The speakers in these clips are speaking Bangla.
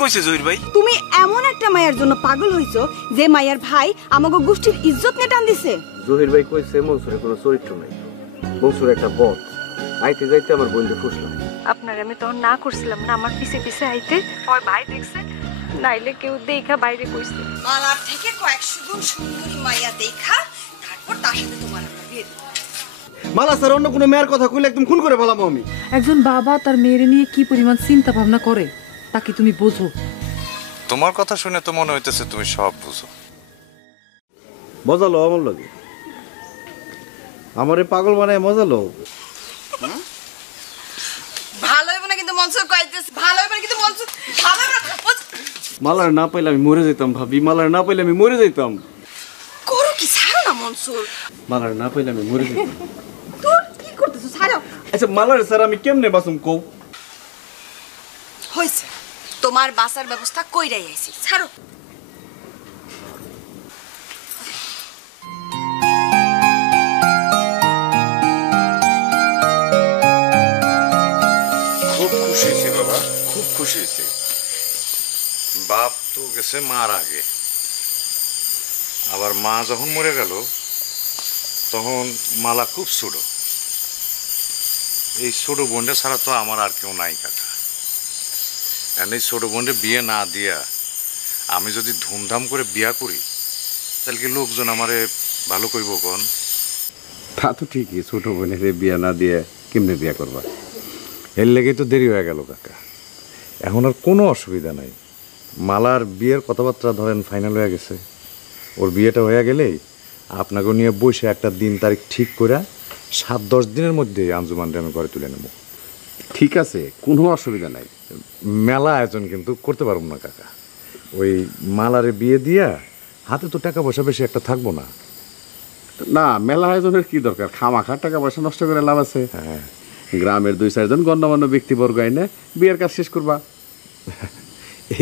কইছে জহির ভাই? তুমি এমন একটা মায়ের জন্য পাগল হইছো যে মায়ের ভাই আমাগো গোষ্ঠীর ইজ্জত নিয়ে টান দিছে। জহির ভাই কইছে মনসুরের কোনো চরিত্র নাই, মনসুর একটা বদ। আইতে যাইতে আমার বোনকে ফুসলাম। আপনার আমি তখন না করছিলাম না আমার পিছে পিছে আইতে, ওই ভাই দেখছে, নাইলে কেউ দেখা বাইরে কইছে। মালার থেকে কয়েকশো গুণ সুন্দরী মাইয়া দেখা তারপর তার সাথে তোমার বিয়ে দেব। মালা স্যার অন্য কোনো মেয়ের কথা কইলে একদম খুন করে ফেলাম আমি। একজন বাবা তার মেয়ের নিয়ে কি পরিমাণ চিন্তা ভাবনা করে তা কি তুমি বোঝো? তোমার কথা শুনে তো মনে হইতেছে তুমি সব বুঝো। মজালো আমার লগে, আমারে পাগল বানায় মজালো। ভালো হবে না কিন্তু মনসুর কইতেছে, ভালো হবে না কিন্তু মনসুর ভালো হবে না। মালার না পাইলে আমি মরে যেতাম ভাবি, মালার না পাইলে আমি মরে যেতাম। করো কি ছাড়ো না মনসুর, মালার না পাইলে আমি মরে যেতাম। তোর কি করতেছো ছাড়ো। আচ্ছা মালার স্যার আমি কেমনে বাসুম কও? হইছে তোমার বাসার ব্যবস্থা কইরাই আইছি, ছাড়ো। খুব খুশি হয়েছি বাবা, খুব খুশি হয়েছি। বাপ তো গেছে মার আগে, আবার মা যখন মরে গেল তখন মালা খুব ছোট। এই ছোট বোনটা ছাড়া তো আমার আর কেউ নাই কাকা। এই ছোট বোনটা বিয়ে না দিয়া আমি যদি ধুমধাম করে বিয়া করি তাহলে কি লোকজন আমারে ভালো কইব কোন? তা তো ঠিকই, ছোট বোনের বিয়া না দিয়ে কেমনে বিয়া করবা? এর লেগে তো দেরি হয়ে গেল কাকা। এখন আর কোনো অসুবিধা নাই, মালার বিয়ের কথাবার্তা ধরেন ফাইনাল হয়ে গেছে। ওর বিয়েটা হয়ে গেলেই আপনাকে নিয়ে বসে একটা দিন তারিখ ঠিক করে 7-10 দিনের মধ্যে আঞ্জুমানটা আমি ঘরে তুলে নেব। ঠিক আছে, কোনো অসুবিধা নাই। মেলা আয়োজন কিন্তু করতে পারব না কাকা। ওই মালারে বিয়ে দিয়া হাতে তো টাকা পয়সা বেশি একটা থাকবো না। না, মেলা আয়োজনের কি দরকার? খামাখা টাকা পয়সা নষ্ট করে লাভ আছে? হ্যাঁ, গ্রামের 2-4 জন গণ্যমান্য ব্যক্তিবর্গ আইনে বিয়ের কাজ শেষ করবা।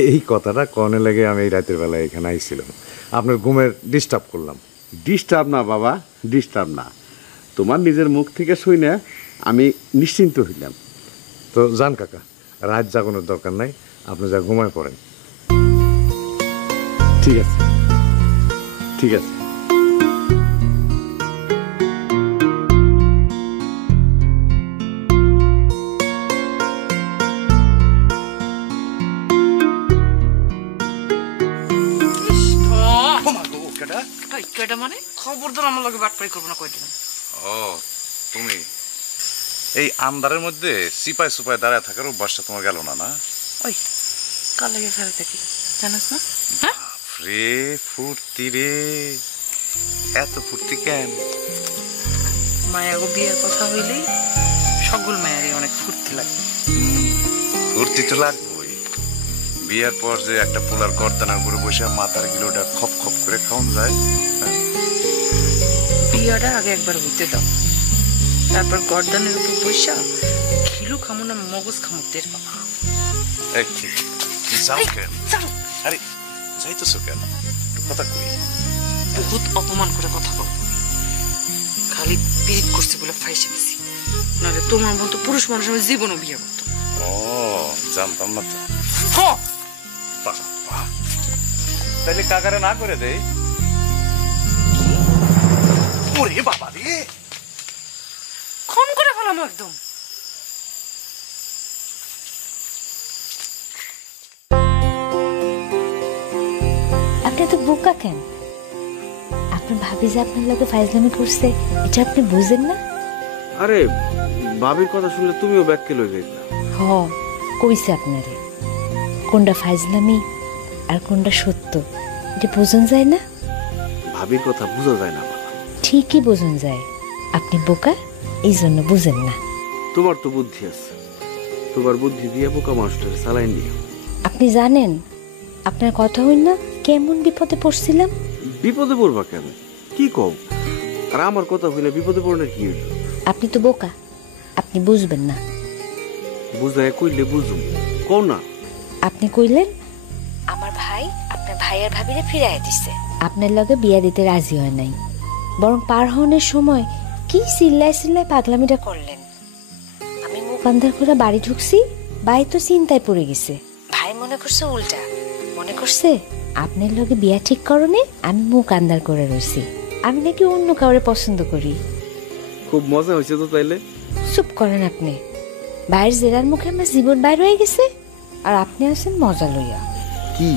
এই কথাটা কনে লেগে আমি এই রাতের বেলায় এখানে আইছিলাম, আপনার ঘুমের ডিস্টার্ব করলাম। ডিস্টার্ব না বাবা, ডিস্টার্ব না। তোমার নিজের মুখ থেকে শুনে আমি নিশ্চিন্ত হইলাম। তো যান কাকা, রাত জাগানোর দরকার নাই, আপনি যা ঘুমায় পড়েন। ঠিক আছে, ঠিক আছে। মানে খবরদার আমার লগে বাটপাই করবো না কয়দিন। ও তুমি এই আন্ধারের মধ্যে সিপাই সুপাই দাঁড়ায় থাকার অভ্যাসটা তোমার গেল না? না ওই কাল লেগে ফেলে থাকি জানাস না? হ্যাঁ রে ফুর্তি রে, এত ফুর্তি কেন? মায়াগো বিয়ের কথা হইলেই সকল মায়ারই অনেক ফুর্তি লাগে। ফুর্তি তো লাগবেই। বিয়ের পর যে একটা পোলার গর্দানার উপরে বসে মাথার গিলোটা খপ খপ করে খাওয়ান যায়। বিয়েটা আগে একবার হইতে দাও, তারপর গর্দানের উপর বসা ঘিলু খামো না মগজ খামো টের পাবা। যাও কেন? আরে যাইতেছো কেন? কথা কই। বহুত অপমান করে কথা বল, খালি পিরিত করছি বলে ফাইসে দিছি, নাহলে তোমার মতো পুরুষ মানুষ আমি জীবনও বিয়ে করতাম। ও জানতাম না তো। তাইলে কাকারে না করে দেই? ওরে বাবা রে, খুন করে ফেলাম একদম। আপনি তো বোকা কেন? আপনার ভাবি যে আপনার লগে ফাইজলামি করছে এটা আপনি বুঝেন না? আরে ভাবির কথা শুনলে তুমিও ব্যাককে লই যাইতা। হ, কইছে আপনারে কোনটা ফাইজলামি আর কোনটা সত্য এটা বোঝন যায় না। ভাবির কথা বোঝা যায় না বাবা। ঠিকই বোঝন যায়, আপনি বোকা এই জন্য বুঝেন না। তোমার তো বুদ্ধি আছে, তোমার বুদ্ধি দিয়ে বোকা মানুষটাকে চালাই নিও। আপনি জানেন আপনার কথা হইল না কেমন বিপদে পড়ছিলাম? বিপদে পড়বা কেন? কি কও? আর আমার কথা হইলে বিপদে পড়লে কি হইল? আপনি তো বোকা, আপনি বুঝবেন না। বুঝায় কইলে বুঝুম, কও না। আপনি কইলেন আমার ভাই আপনার ভাইয়ের ভাবিরে ফিরাইয়া দিছে, আপনার লগে বিয়া দিতে রাজি হয় নাই, বরং পার হওয়ার সময় কি চিল্লায় চিল্লায় পাগলামিটা করলেন। আমি মুখ আন্ধার করে বাড়ি ঢুকছি, ভাই তো চিন্তায় পড়ে গেছে। ভাই মনে করছে উল্টা, মনে করছে আপনার লগে বিয়া ঠিক করনে আমি মুখ আন্দার করে রইছি, আমি নাকি অন্য কাউরে পছন্দ করি। খুব মজা হয়েছে তো তাইলে। চুপ করেন আপনি, বাইরের জেরার মুখে আমার জীবন বাইর হয়ে গেছে আর আপনি আছেন মজা লইয়া। কি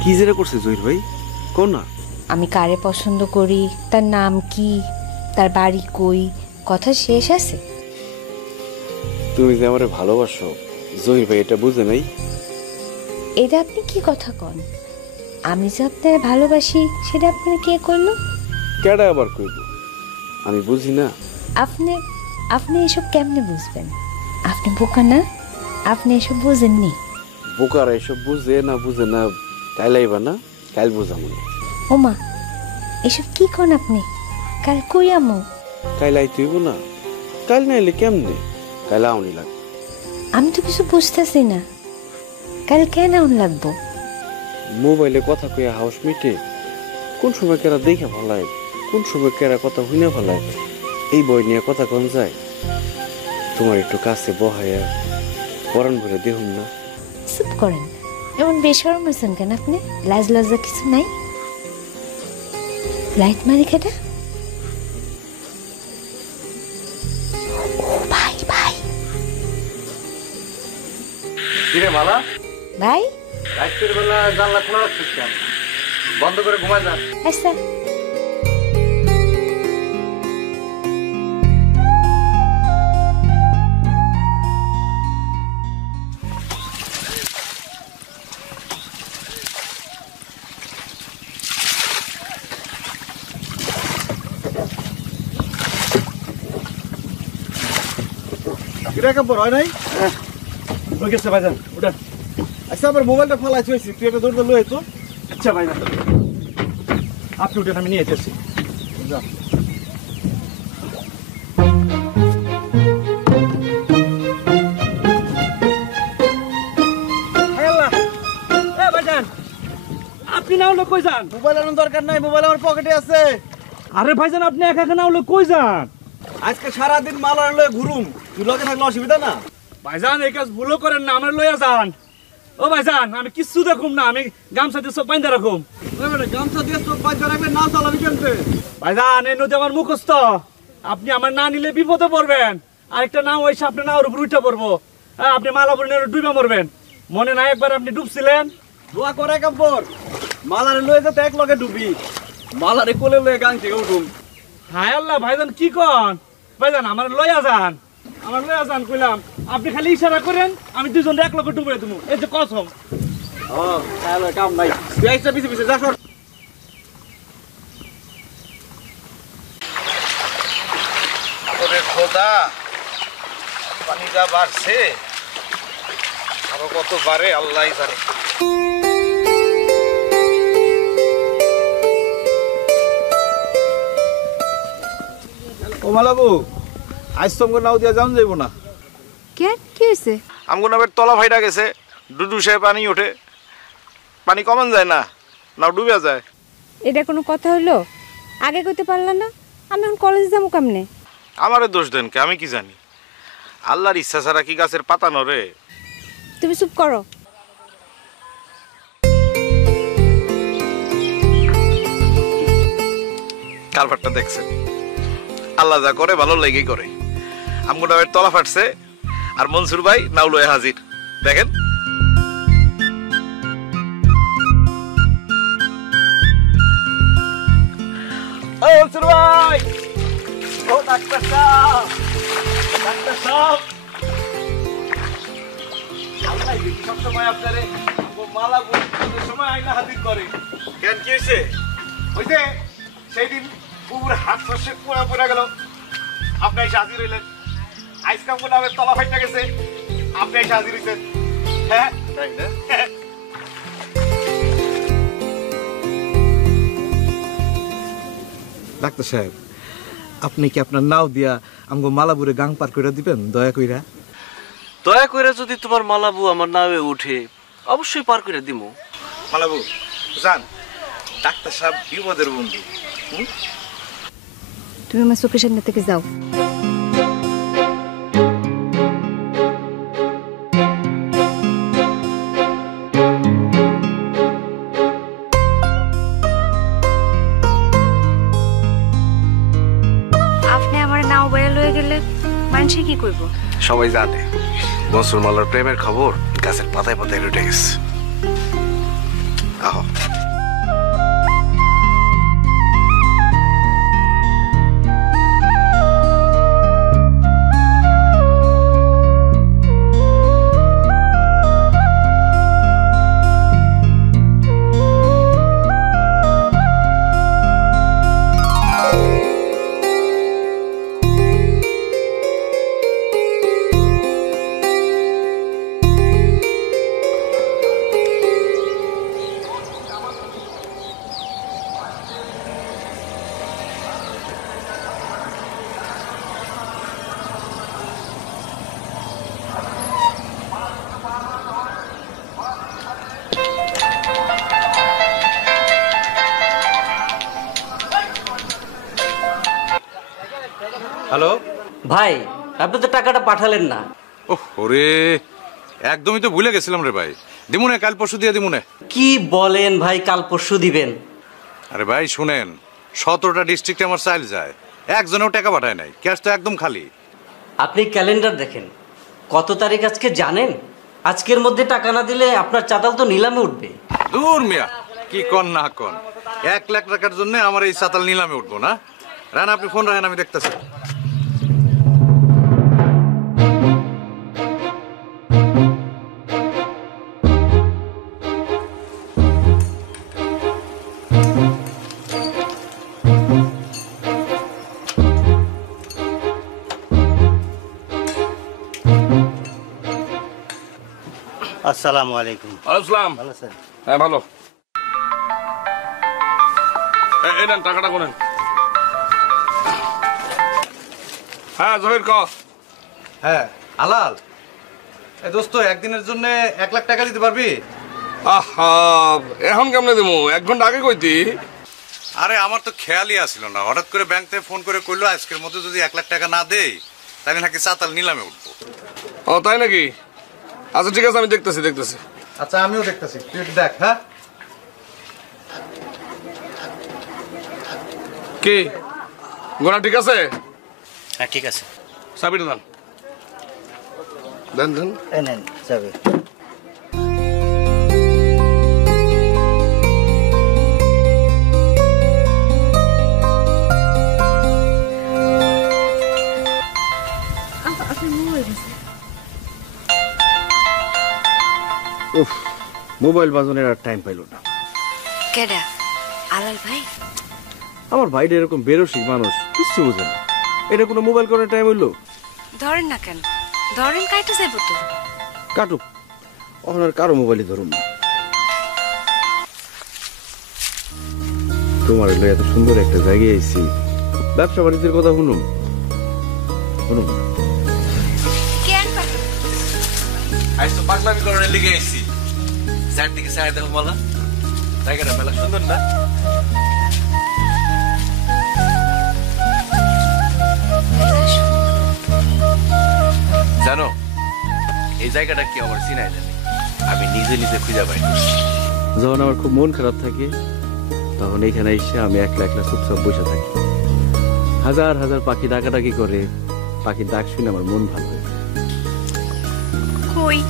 কি যেটা করছে জহির ভাই, কোন না? আমি কারে পছন্দ করি, তার নাম কি, তার বাড়ি কই, কথা শেষ আছে? তুমি যে আমারে ভালোবাসো জহির ভাই এটা বুঝে নাই। এটা আপনি কি কথা কন? আমি যে আপনার ভালোবাসি সেটা আপনার কে করলো? কেডা আবার কইব, আমি বুঝি না। আপনি আপনি এসব কেমনে বুঝবেন? আপনি বোকা না, আপনি এসব বুঝেননি। বোকারা এসব বুঝে না বুঝে না, কাল আইবা না, কাল বুঝামো। ওমা, এসব কি কন আপনি? কাল কই আমো? কাল আইতেইব না, কাল না এলে কেমনে? কাল আউনি লাগবে। আমি তো কিছু বুঝতেছি না, কাল কেন আউন লাগবো? মোবাইলে কথা কইয়া হাউস মিটে, কোন সময় কেরা দেখে ফেলায়, কোন সময় কেরা কথা শুনে ফেলায়, এই বই নিয়ে কথা কন যায়। তোমার একটু কাছে বহাইয়া পরান ভরে দেখুন না। চুপ করেন, এমন বেশরম হয়েছেন কেন আপনি? লাজ লজ্জা কিছু নাই? লাইট মারি কেটা? ও ভাই ভাই কিরে মালা, ভাই, রাতের বেলা জানলা খোলা রাখছিস কেন? বন্ধ করে ঘুমায় যা। আচ্ছা। কাপড় হয় নাই ওই গেছে ভাইজান ওটা। আচ্ছা আমার মোবাইলটা ফালাই থুয়েছি, তুই একটা দৌড় লয়ে তো। আচ্ছা ভাইজান আপনি উঠেন, আমি নিয়ে যেতেছি। যা আপনি না হলে কই যান? মোবাইল আনার দরকার নাই, মোবাইল আমার পকেটে আছে। আরে ভাইজান আপনি একা একা না হলে কই যান? আজকে সারাদিন মাল আনলে ঘুরুম, তুই লগে থাকলে অসুবিধা না। ভাইজান এই কাজ ভুলও করেন না, আমার লইয়া যান। ও ভাইজান আমি কিচ্ছু দেখুম না, আমি গামছা দিয়ে সব বাইন্ধা রাখুম। গামছা দিয়ে চোখ বাঁধা রাখলে না চালাবি কেমতে? ভাইজান এই নদী আমার মুখস্থ, আপনি আমার না নিলে বিপদে পড়বেন। আরেকটা নাও ওই সামনে নাওর উপর উঠে পড়বো, আপনি মালাপুরের ডুবে মরবেন। মনে নাই একবার আপনি ডুবছিলেন? দোয়া করে কাপড় মালারে লয়ে যেতে এক লগে ডুবি, মালারে কোলে লয়ে গাং থেকে উঠুম। হায় আল্লাহ ভাইজান কি কন? ভাইজান আমার লইয়া যান, আমার লইয়া যান কইলাম। আপনি খালি ইশারা করেন, আমি দুজন এক লগে ডুবে দেবো, এই যে কসম। কাম নাই, তুই একটা পিছে পিছে যা। সর খোদা, পানি যা বাড়ছে আরো কত বাড়ে আল্লাহ জানে। ও মালাবু, আজ তোমাকে নাও দিয়া যান যাইব না। কে কি হয়েছে? আমগো নামের তলা ফাইটা গেছে, ডুডুসে পানি ওঠে, পানি কমান যায় না, নাও ডুবে যায়। এটা কোনো কথা হলো? আগে কইতে পারলা না? আমি এখন কলেজে যাবো কেমনে? আমারে দোষ দেন কে, আমি কি জানি? আল্লাহর ইচ্ছা ছাড়া কি গাছের পাতা নড়ে? তুমি চুপ করো। কারবারটা দেখছেন, আল্লাহ যা করে ভালো লেগেই করে। আমগো নামের তলা ফাটছে আর মনসুর ভাই নাও লয়ে হাজির, দেখেন। ও মনসুর ভাই, ও ডাক্তার সাহেব, ডাক্তার সাহেব। আল্লাহ দেখি সবসময় আপনারে মালা বলতে সময় আইনা হাজির করে। কেন কি হয়েছে? ওই যে সেই দিন পুকুরে হাত সর্ষে পোড়া পড়ে গেল, আপনি এসে হাজির হইলেন। আইসকাম করে আমার তলা ফাইটা গেছে, আপনি এসে হাজির হইছেন। হ্যাঁ তাই না? ডাক্তার সাহেব, আপনি কি আপনার নাও দিয়া আমগো মালাবুরে গাং পার করে দিবেন দয়া কইরা? দয়া করে যদি তোমার মালাবু আমার নামে উঠে অবশ্যই পার করে দিমু। মালাবু জান, ডাক্তার সাহেব বিপদের বন্ধু। তুমি আমার চোখের সামনে থেকে যাও। মানুষে কি কইব? সবাই জানে মনসুর মালার প্রেমের খবর গাছের পাতায় পাতায় রটে গেছে। আহ হ্যালো ভাই আপনি তো টাকাটা পাঠালেন না। ওরে একদমই তো ভুলে গেছিলাম রে ভাই। দিমুনে কাল পরশু দিয়ে দিমুনে। কি বলেন ভাই, কাল পরশু দিবেন? আরে ভাই শুনেন, 17টা ডিস্ট্রিক্টে আমার চাইল যায়, একজনেও টাকা পাঠায় নাই, ক্যাশ তো একদম খালি। আপনি ক্যালেন্ডার দেখেন, কত তারিখ আজকে জানেন? আজকের মধ্যে টাকা না দিলে আপনার চাতাল তো নিলামে উঠবে। দূর মিয়া, কি কন না কন, 1 লাখ টাকার জন্য আমার এই চাতাল নিলামে উঠবো না? রানা আপনি ফোন রাখেন, আমি দেখতেছি। আসসালামু আলাইকুম। আসসালাম। ভালো স্যার? হ্যাঁ ভালো। এই নেন টাকাটা কোনেন। হ্যাঁ জহির ক। হ্যাঁ আলাল, এই দোস্ত একদিনের জন্য 1 লাখ টাকা দিতে পারবি? আহা এখন কেমনে দেবো, 1 ঘন্টা আগে কইতি। আরে আমার তো খেয়ালই আসছিল না, হঠাৎ করে ব্যাংক থেকে ফোন করে কইলো আজকের মধ্যে যদি 1 লাখ টাকা না দেই তাহলে নাকি চাতাল নিলামে উঠবো। ও তাই নাকি? আচ্ছা ঠিক আছে, আমি দেখতেছি। আচ্ছা আমিও দেখতেছি, তুই একটু দেখ। হ্যাঁ কি গোনা ঠিক আছে? হ্যাঁ ঠিক আছে। চাবিটা দেন। দেন এই নেন চাবি। উফ, মোবাইল বাজনের আর টাইম পাইল না। কেডা? আলাল ভাই? আমার ভাইটা এরকম বেরসিক মানুষ, কিচ্ছু বোঝে না। এটা কোনো মোবাইল করার টাইম হইলো? ধরেন না কেন, ধরেন কাইটা যাইব তো। কাটুক, এখন আর কারো মোবাইলই ধরুন না। তোমার হইলো এত সুন্দর একটা জায়গায় আইছি, ব্যবসা বাণিজ্যের কথা শুনুন। আজ তো পাগলামি করার লিগে আইছি। চারদিকে চায় দেখো মালা, জায়গাটা মেলা সুন্দর না? জানো এই জায়গাটা কি আমার চিনাই জানি, আমি নিজে খুঁজে পাই। যখন আমার খুব মন খারাপ থাকে তখন এখানে এসে আমি একলা চুপচাপ বসে থাকি। হাজার হাজার পাখি ডাকাডাকি করে, পাখির ডাক শুনে আমার মন ভালো হয়। কই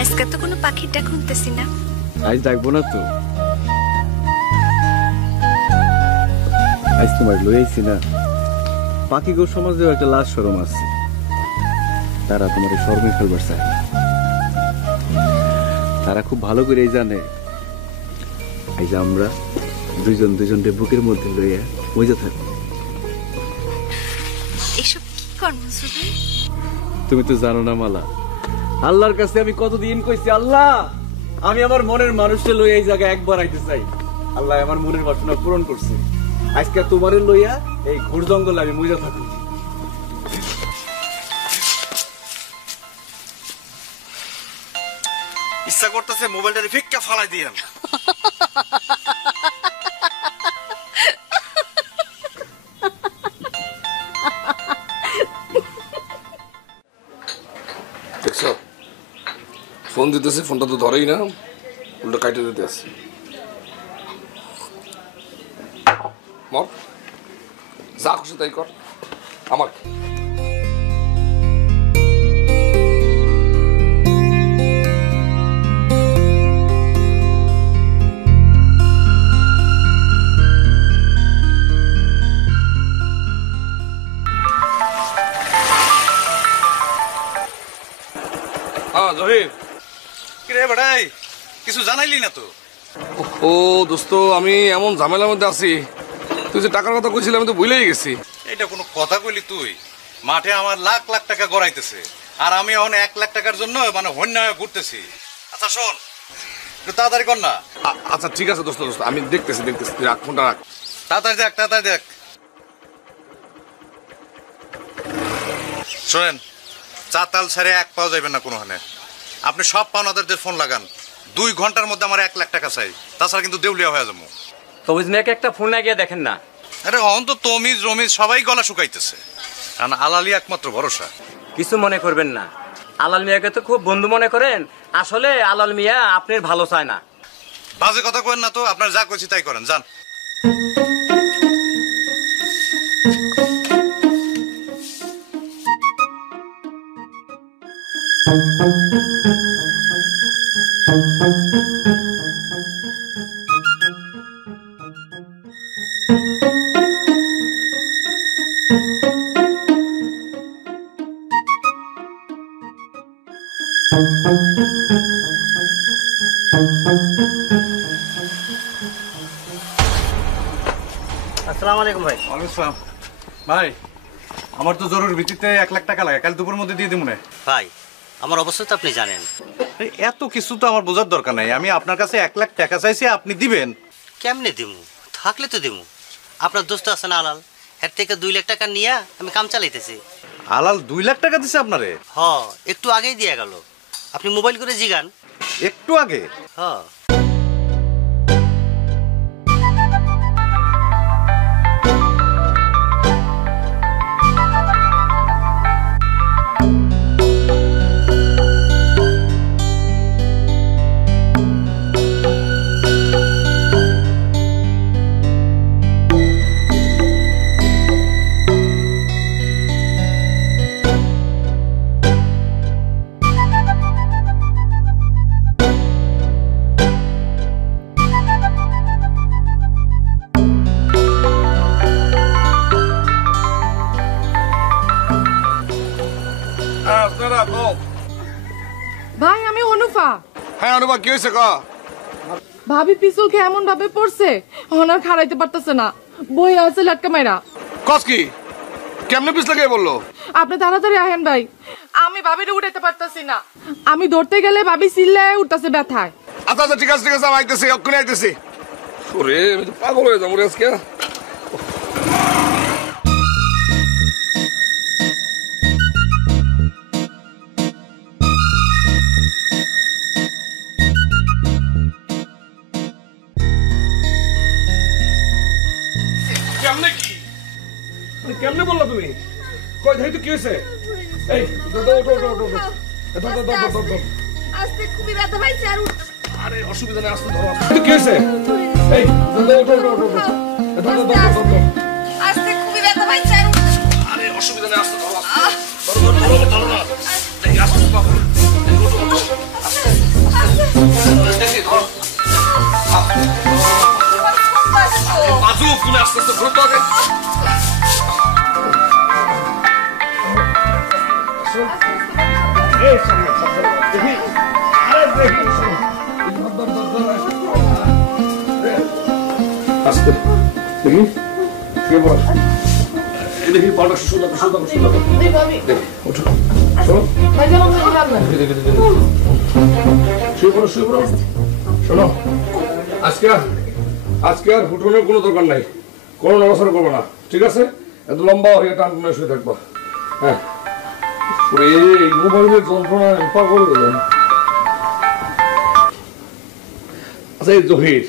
আজকে তো কোনো পাখির ডাক শুনতেছি না। আজ ডাকবো না তো, আজ তোমার লইছি না। পাখিগো সমাজেও একটা লাশ শরম আছে, তারা তোমার শরমে ফেলবার চায়। তারা খুব ভালো করেই জানে এই যে আমরা দুজনকে বুকের মধ্যে লইয়া মজা থাকবো। এসব কি করবো ভাই? তুমি তো জানো না মালা, আল্লাহর কাছে আমি কতদিন কইছি, আল্লাহ আমি আমার মনের মানুষকে লইয়া এই জায়গায় একবার আইতে চাই। আল্লাহ আমার মনের বাসনা পূরণ করছে। আজকে তোমারে লইয়া এই ঘোর জঙ্গলে আমি মজা থাকবো। ইচ্ছা করতেছে মোবাইলটা ফিক্কা ফালাই দিয়ে। দেখছো ফোন দিতেছি, ফোনটা তো ধরেই না, উল্টো কাইটে দিতে আসছে। মর, যা খুশি তাই কর, আমার কি? জহির। কিরে বেটাই কিছু জানাইলি না তো? ও দোস্ত, আমি এমন ঝামেলার মধ্যে আছি, তুই যে টাকার কথা কইছিলি আমি তো ভুলেই গেছি। এটা কোনো কথা কইলি তুই? মাঠে আমার লাখ লাখ টাকা গড়াইতেছে, আর আমি এখন 1 লাখ টাকার জন্য মানে হন্য হয়ে ঘুরতেছি। আচ্ছা শোন, একটু তাড়াতাড়ি কর না। আচ্ছা ঠিক আছে দোস্ত, আমি দেখতেছি, তুই রাখ ফোনটা রাখ। তাড়াতাড়ি দেখ। শোনেন, চাতাল ছেড়ে এক পাও যাইবেন না কোনোখানে। আপনি সব পাওনাদারদের ফোন লাগান, 2 ঘন্টার মধ্যে আমার 1 লাখ টাকা চাই, তাছাড়া কিন্তু দেউলিয়া হয়ে যাবো। তমিজ মেয়েকে একটা ফোন লাগিয়ে দেখেন না। আরে অন্ত তমিজ রমিজ সবাই গলা শুকাইতেছে, কারণ আলালি একমাত্র ভরসা। কিছু মনে করবেন না, আলাল মিয়াকে তো খুব বন্ধু মনে করেন, আসলে আলাল মিয়া আপনার ভালো চায় না। বাজে কথা কইেন না তো, আপনার যা কইছি তাই করেন, যান। আসসালামু আলাইকুম ভাই। ওয়ালাইকুম আসসালাম। ভাই আমার তো জরুরি ভিত্তিতে 1 লাখ টাকা লাগে, কাল দুপুরের মধ্যে দিয়ে দিব না ভাই, আমার অবস্থা তো আপনি জানেন। এত কিছু তো আমার বোঝার দরকার নাই, আমি আপনার কাছে 1 লাখ টাকা চাইছি, আপনি দিবেন। কেমনে দিমু? থাকলে তো দিমু। আপনার দোস্ত আছে না আলাল, এর থেকে 2 লাখ টাকা নিয়ে আমি কাম চালাইতেছি। আলাল 2 লাখ টাকা দিছে আপনারে? হ, একটু আগেই দিয়ে গেল। আপনি মোবাইল করে জিগান। একটু আগে? হ। ভাই আমি অনুফা। হ্যাঁ অনুভব, কি হয়েছে? ভাবি পিছল খেয়ে এমন ভাবে পড়ছে, হনার খাড়াইতে পারতেছে না, বই আছে লাটকা মাইরা। কস কি? কেমনে পিছলে কে বললো? আপনি তাড়াতাড়ি আহেন ভাই, আমি ভাবিরে উঠাইতে পারতাছি না। আমি ধরতে গেলে ভাবি চিল্লায় উঠতেছে ব্যথায়। আচ্ছা ঠিক আছে আমি আইতেছি, অক্ষণে আইতেছি। ওরে আমি তো পাগল হয়ে যাবো রে আজকে। কেমনে কি? কেমনে বললা তুমি? কই দেখি তো কি হয়েছে? এই আজকে খুবই ব্যথা পাইছে আর আরে অসুবিধা নেই, আসতে ধরো। কি হয়েছে? এই আজকে খুবই ব্যথা পাইছে আর আরে অসুবিধা নেই, আসতে ধরো। ধরো না। এই আসতে বাবু। দেখি ধরো। বাজু তুমি আস্তে আস্তে ঘুরতে হবে। এই সামনে দেখি। আরে দেখি। আস্তে দেখি কে বল দেখি পাটা সুন্দর দেখি ওঠো শোনো শুয়ে পড়ো শোনো আজকে আর হুটনের কোনো দরকার নাই, কোনো নড়াচড়া করবো না, ঠিক আছে? এত লম্বা হয়ে টান টানে শুয়ে থাকবো। হ্যাঁ এই মোবাইলের যন্ত্রণা পাগল হয়ে যায়। আচ্ছা এই জহির,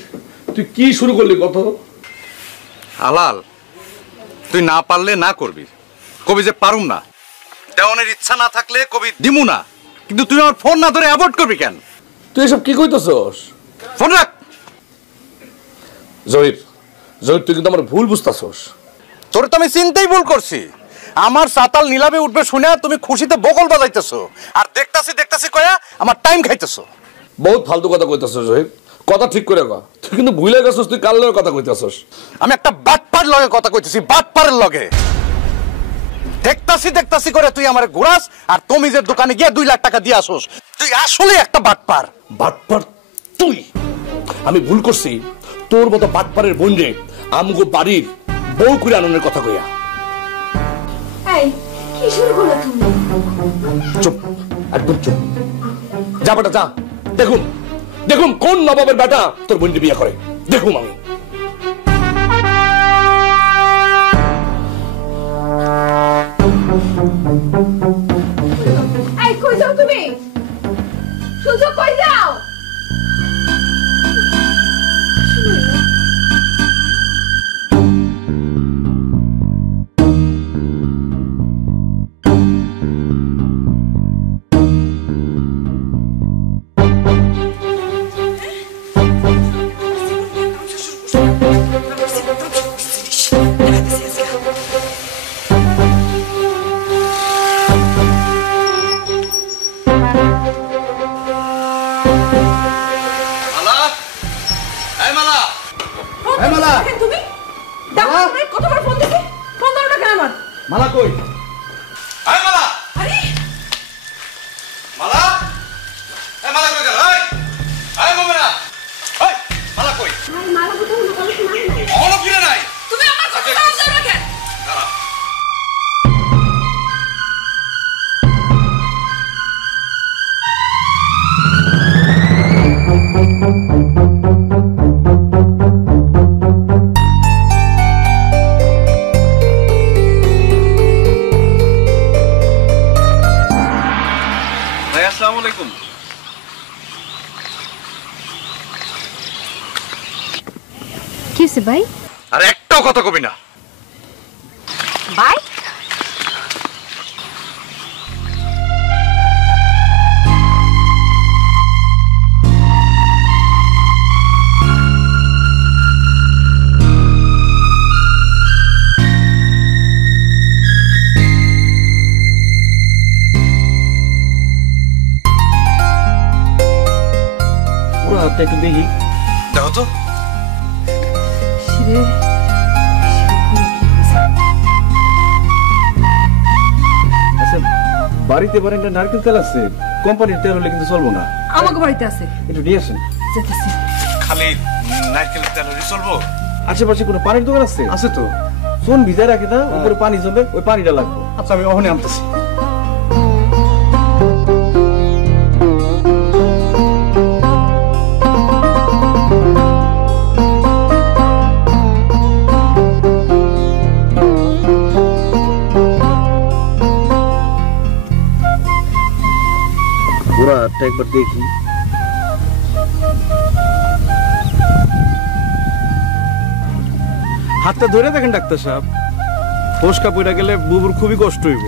তুই কি শুরু করলি কত? আলাল তুই না পারলে না করবি, কবি যে পারুম না, দেওয়ানের ইচ্ছা না থাকলে কবি দিমু না, কিন্তু তুই আমার ফোন না ধরে অ্যাভয়েড করবি কেন? তুই এসব কি কইতেছস? ফোন রাখ। জহির তুই কিন্তু আমার ভুল বুঝতেছস। তোর তো আমি চিন্তাই ভুল করছি। আমার সাতাল নিলামে উঠবে শুনে তুমি খুশিতে বকল বাজাইতেছো, আর দেখতাছি কয়া আমার টাইম খাইতেছো। বহুত ফালতু কথা কইতেছস জহির, কথা ঠিক করে কর। তুই কিন্তু ভুলে গেছস, তুই কার লগে কথা কইতেছস। আমি একটা বাটপার লগে কথা কইতেছি, বাটপারের লগে। দেখতাছি করে তুই আমার ঘোরাস আর তমিজের দোকানে গিয়ে 2 লাখ টাকা দিয়ে আসোস। তুই আসলে একটা বাটপার। বাটপার তুই? আমি ভুল করছি তোর মতো বাটপারের বোনরে আমগো বাড়ির বউ করে আনন্দের কথা কইয়া। এই কি শুরু করলে তুমি? চুপ, একদম চুপ। যা বেটা যা, দেখুন কোন নবাবের বেটা তোর বোনকে বিয়ে করে, দেখুন আমি। এই কই যাও তুমি? শুনছো কই যাও? মালা কই? আয় মালা! আরে মালা! এ মালা কই গেল? আয় মোমেনা! ওই মালা কই? মালা কোথাও লুকানো নাই। অহনো কিরে নাই? তুমি আমার কথা সাহায্য করো কেন? দাঁড়া। আসসালামু আলাইকুম। কি হয়েছে ভাই? আর একটাও কথা কবি না। ভাই একটু দেখি। দেখো তো। আচ্ছা, বাড়িতে একটা নারকেল তেল আছে, কোম্পানির তেল হলে কিন্তু চলবো না। আমাকে বাড়িতে আছে, একটু নিয়ে আসেন। খালি নারকেলের তেল হলে চলবো? আশেপাশে কোনো পানির দোকান আছে? আছে তো। চুন ভিজায় রাখি না, উপরে পানি জমবে, ওই পানিটা লাগবে। আচ্ছা, আমি ওখানে আনতেছি। হাতটা একবার দেখি। হাতটা ধরে দেখেন ডাক্তার সাহেব, ফোসকা পড়ে গেলে বুবুর খুবই কষ্ট হইব।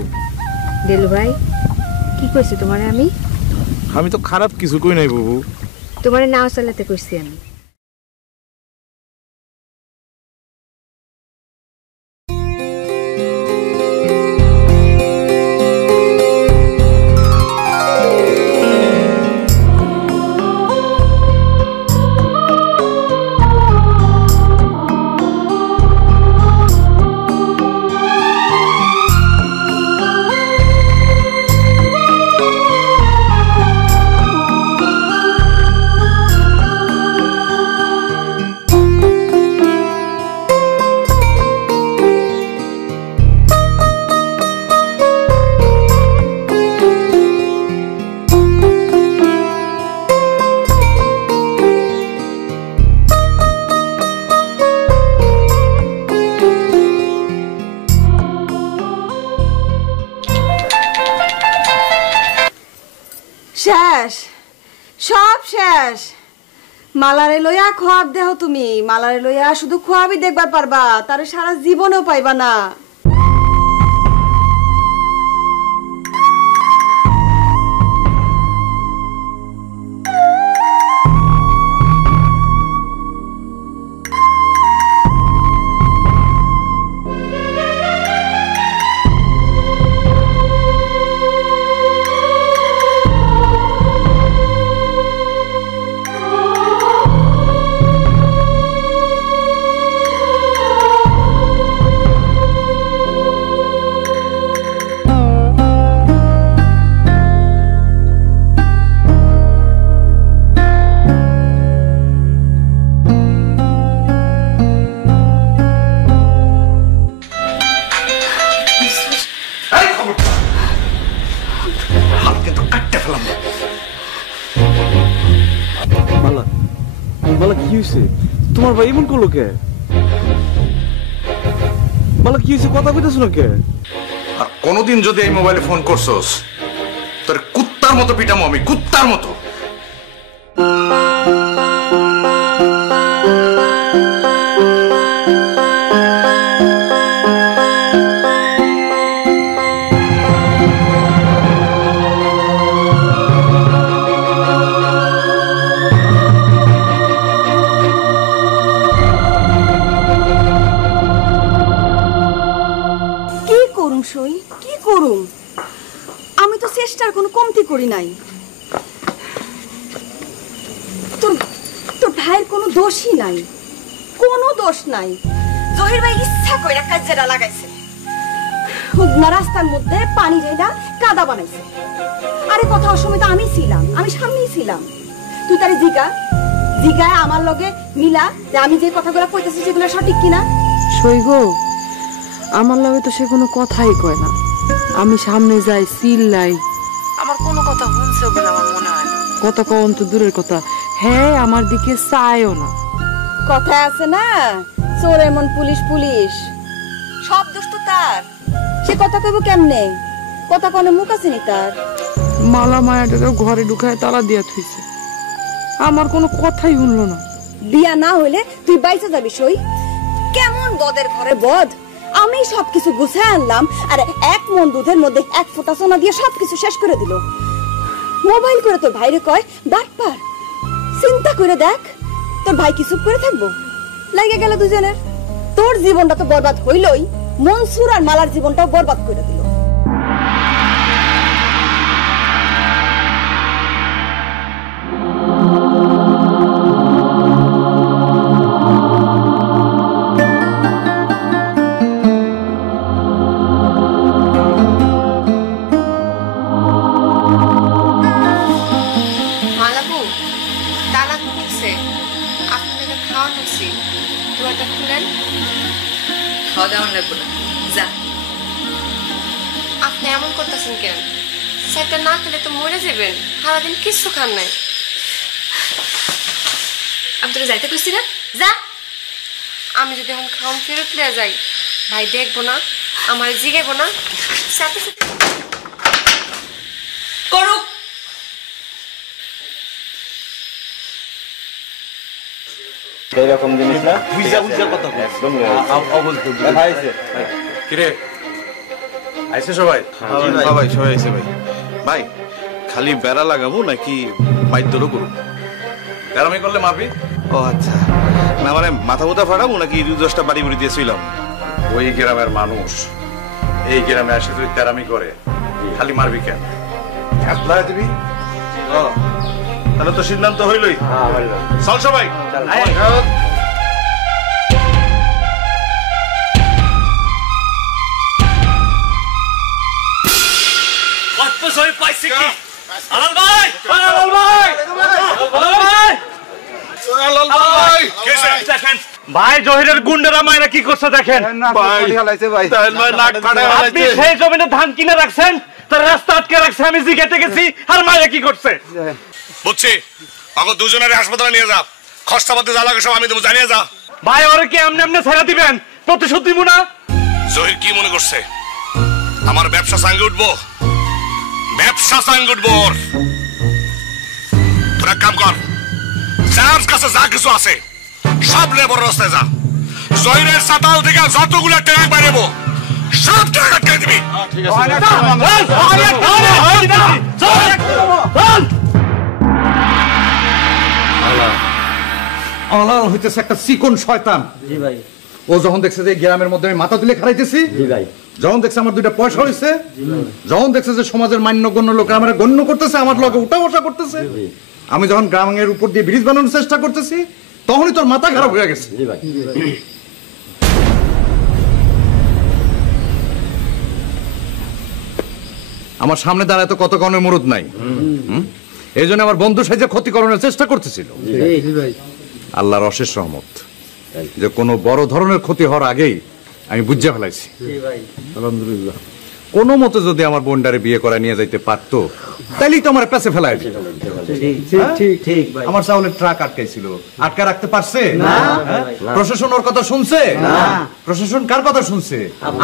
দেলু ভাই কি কইছি তোমারে? আমি তো খারাপ কিছু কই নাই বুবু, তোমারে নাও চালাতে কইছি আমি। শেষ, সব শেষ। মালারে লইয়া খোয়াব দেহ তুমি, মালারে লইয়া শুধু খোয়াবই দেখবার পারবা, তারে সারা জীবনেও পাইবা না। কিন্তু কাটতে ফেলাম। মালা মালা কি হয়েছে? তোমার ভাই এমন করলো কে? মালা কি হয়েছে? কথা কইতেছ না কে? আর কোনোদিন যদি এই মোবাইলে ফোন করছস তোর কুত্তার মতো পিটামো আমি, কুত্তার মতো। কি করুম? আমি তো চেষ্টার কোনো কমতি করি নাই। তোর ভাইয়ের কোনো দোষই নাই, কোনো দোষ নাই। জহির ভাই ইচ্ছা কইরা কাজেরা লাগাইছে, হুগনা রাস্তার মধ্যে পানি ঢেলা কাদা বানাইছে। আরে কথা অসময় তো আমি ছিলাম, আমি সামনেই ছিলাম। তুই তারে জিগা আমার লগে মিলা যে আমি যে কথাগুলো কইতেছি সেগুলো সঠিক কিনা। সইগো, আমার লগে তো সে কোনো কথাই কয় না। আমি সামনে যাই চিল্লাই, আমার কোনো কথা শুনছে বলে আমার মনে হয় না। কথা কন তো দূরের কথা, হ্যাঁ আমার দিকে চায়ও না। কথা আছে না, চোরের মন পুলিশ পুলিশ, সব দোষ তো তার। সে কথা কইব কেমনে? কথা কনে মুখ আছে নি তার? মালা মায়াটাকে ঘরে ঢুকায় তালা দিয়া থুইছে, আমার কোনো কথাই শুনলো না। বিয়া না হইলে তুই বাইচা যাবি সই। কেমন বদের ঘরে বদ। আমি সবকিছু গুছায় আনলাম আর এক মন দুধের মধ্যে এক ফোঁটা সোনা দিয়ে সবকিছু শেষ করে দিল। মোবাইল করে তোর ভাইরে কয় বাটপার। চিন্তা করে দেখ, তোর ভাই কি চুপ করে থাকবো? লাগে গেল দুজনের। তোর জীবনটা তো বরবাদ হইলই, মনসুর আর মালার জীবনটাও বরবাদ করে দিল। আপনি এমন করতেছেন কেন? সেটা না খেলে তো মরে যাবেন। সারাদিন কিছু খান নাই। আমি তোকে যাইতে কইছি না, যা। আমি যদি এখন খাওয়ান ফেরত লিয়া যাই, ভাই দেখবো না, আমার জিগাইবো না। সাথে সাথে করুক। এইরকম জিনিস না, বুঝা কথা একদম অবস্থা ভাইছে। কিরে আইছে সবাই? ভাই সবাই আইছে ভাই। ভাই খালি বেড়া লাগাবো নাকি মাইদরও করব? তেরামি করলে মাপি। ও আচ্ছা, না মানে মাথা মুথা ফাটাবো নাকি 10টা বাড়ি বুড়ি দিয়ে শুইলাম? ওই গ্রামের মানুষ এই গ্রামে আসে তুই তেরামি করে খালি মারবি কেন? খেতলা দিবি? তাহলে তো সিদ্ধান্ত হইলই। চল সবাই। ভাই জহিরের গুন্ডারা মায়েরা কি করছে দেখেন। আপনি সেই জমিনে ধান কিনে রাখছেন, তার রাস্তা আটকে রাখছে, আমি জিজ্ঞাসা গেছি আর মায়েরা কি করছে বুঝছি। আগো দুজনের হাসপাতালে নিয়ে যা, খরচাপাতি যা লাগে সব আমি দেবো, জানিয়ে যা। ভাই ওরে কি এমনি এমনি ছেড়ে দিবেন? প্রতিশোধ দিব না। জহির কি মনে করছে আমার ব্যবসা সাঙ্গে উঠবো? ব্যবসা সাঙ্গে উঠবো ওর। তোরা কাম কর, যার কাছে যা কিছু আছে সব লেবর রাস্তায় যা। জহিরের সাতাল থেকে যতগুলো ট্যাঙ্ক বাইরেবো সব ট্যাঙ্ক আটকে দিবি। আলাল হইতেছে একটা চিকন শয়তান। জি ভাই। ও যখন দেখছে যে গ্রামের মধ্যে আমি মাথা তুলে খারাইতেছি, জি ভাই। যখন দেখছে আমার 2টা পয়সা হইছে, যখন দেখছে যে সমাজের মান্যগণ্য লোক আমার গণ্য করতেছে, আমার লগে উঠা বসা করতেছে, আমি যখন গ্রামের উপর দিয়ে ব্রিজ বানানোর চেষ্টা করতেছি, তখনই তোর মাথা খারাপ হয়ে গেছে। জি ভাই। আমার সামনে দাঁড়ায় তো কত কনের মুরুদ নাই, এই জন্য আমার বন্ধু সাইজে ক্ষতিকরণের চেষ্টা করতেছিল। আল্লাহর অশেষ রহমত যে কোনো বড় ধরনের ক্ষতি হওয়ার আগেই আমি বুঝে ফেলাইছি। জি ভাই। আলহামদুলিল্লাহ। কোনো মতে যদি আমার বোনটারে বিয়ে করা নিয়ে যাইতে পারতো তাইলেই তো আমার পেছে ফেলাই দিত। আমার চাউলের ট্রাক আটকাইছিল, আটকা রাখতে পারছে না? প্রশাসন ওর কথা শুনছে না? প্রশাসন কার কথা শুনছে?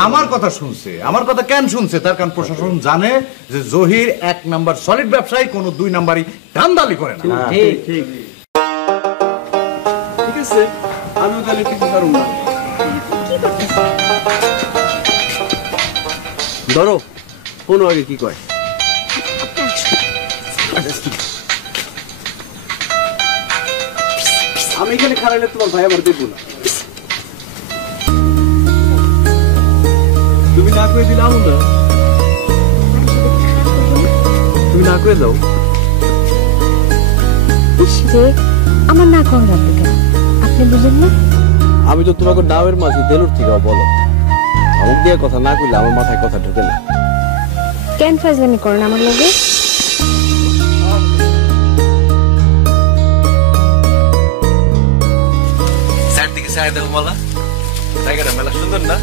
আমার কথা শুনছে। আমার কথা কেন শুনছে? তার কারণ প্রশাসন জানে যে জহির 1 নাম্বার সলিড ব্যবসায়ী, কোনো 2 নাম্বারই ধান্দালি করে না। ঠিক আছে, আমিও তাহলে কিছু পারব না। ধরো কোনো আগে কি কয়। আমি এখানে খারাইলে তোমার ভাই আমার দেখবো না। তুমি না করে দিলে আমুন না, তুমি না করে দাও। আমার না কম লাগবে কেন, আপনি বুঝেন না? আমি তো তোমাকে ডাবের মাঝে দেলুর থেকে বলো, আমাকে দিয়ে কথা না কইলে আমার মাথায় কথা ঢোকে না। কেন ফাজলামি করেন আমার লগে? চারদিকে চাই দেখো মালা, জায়গাটা মেলা সুন্দর না?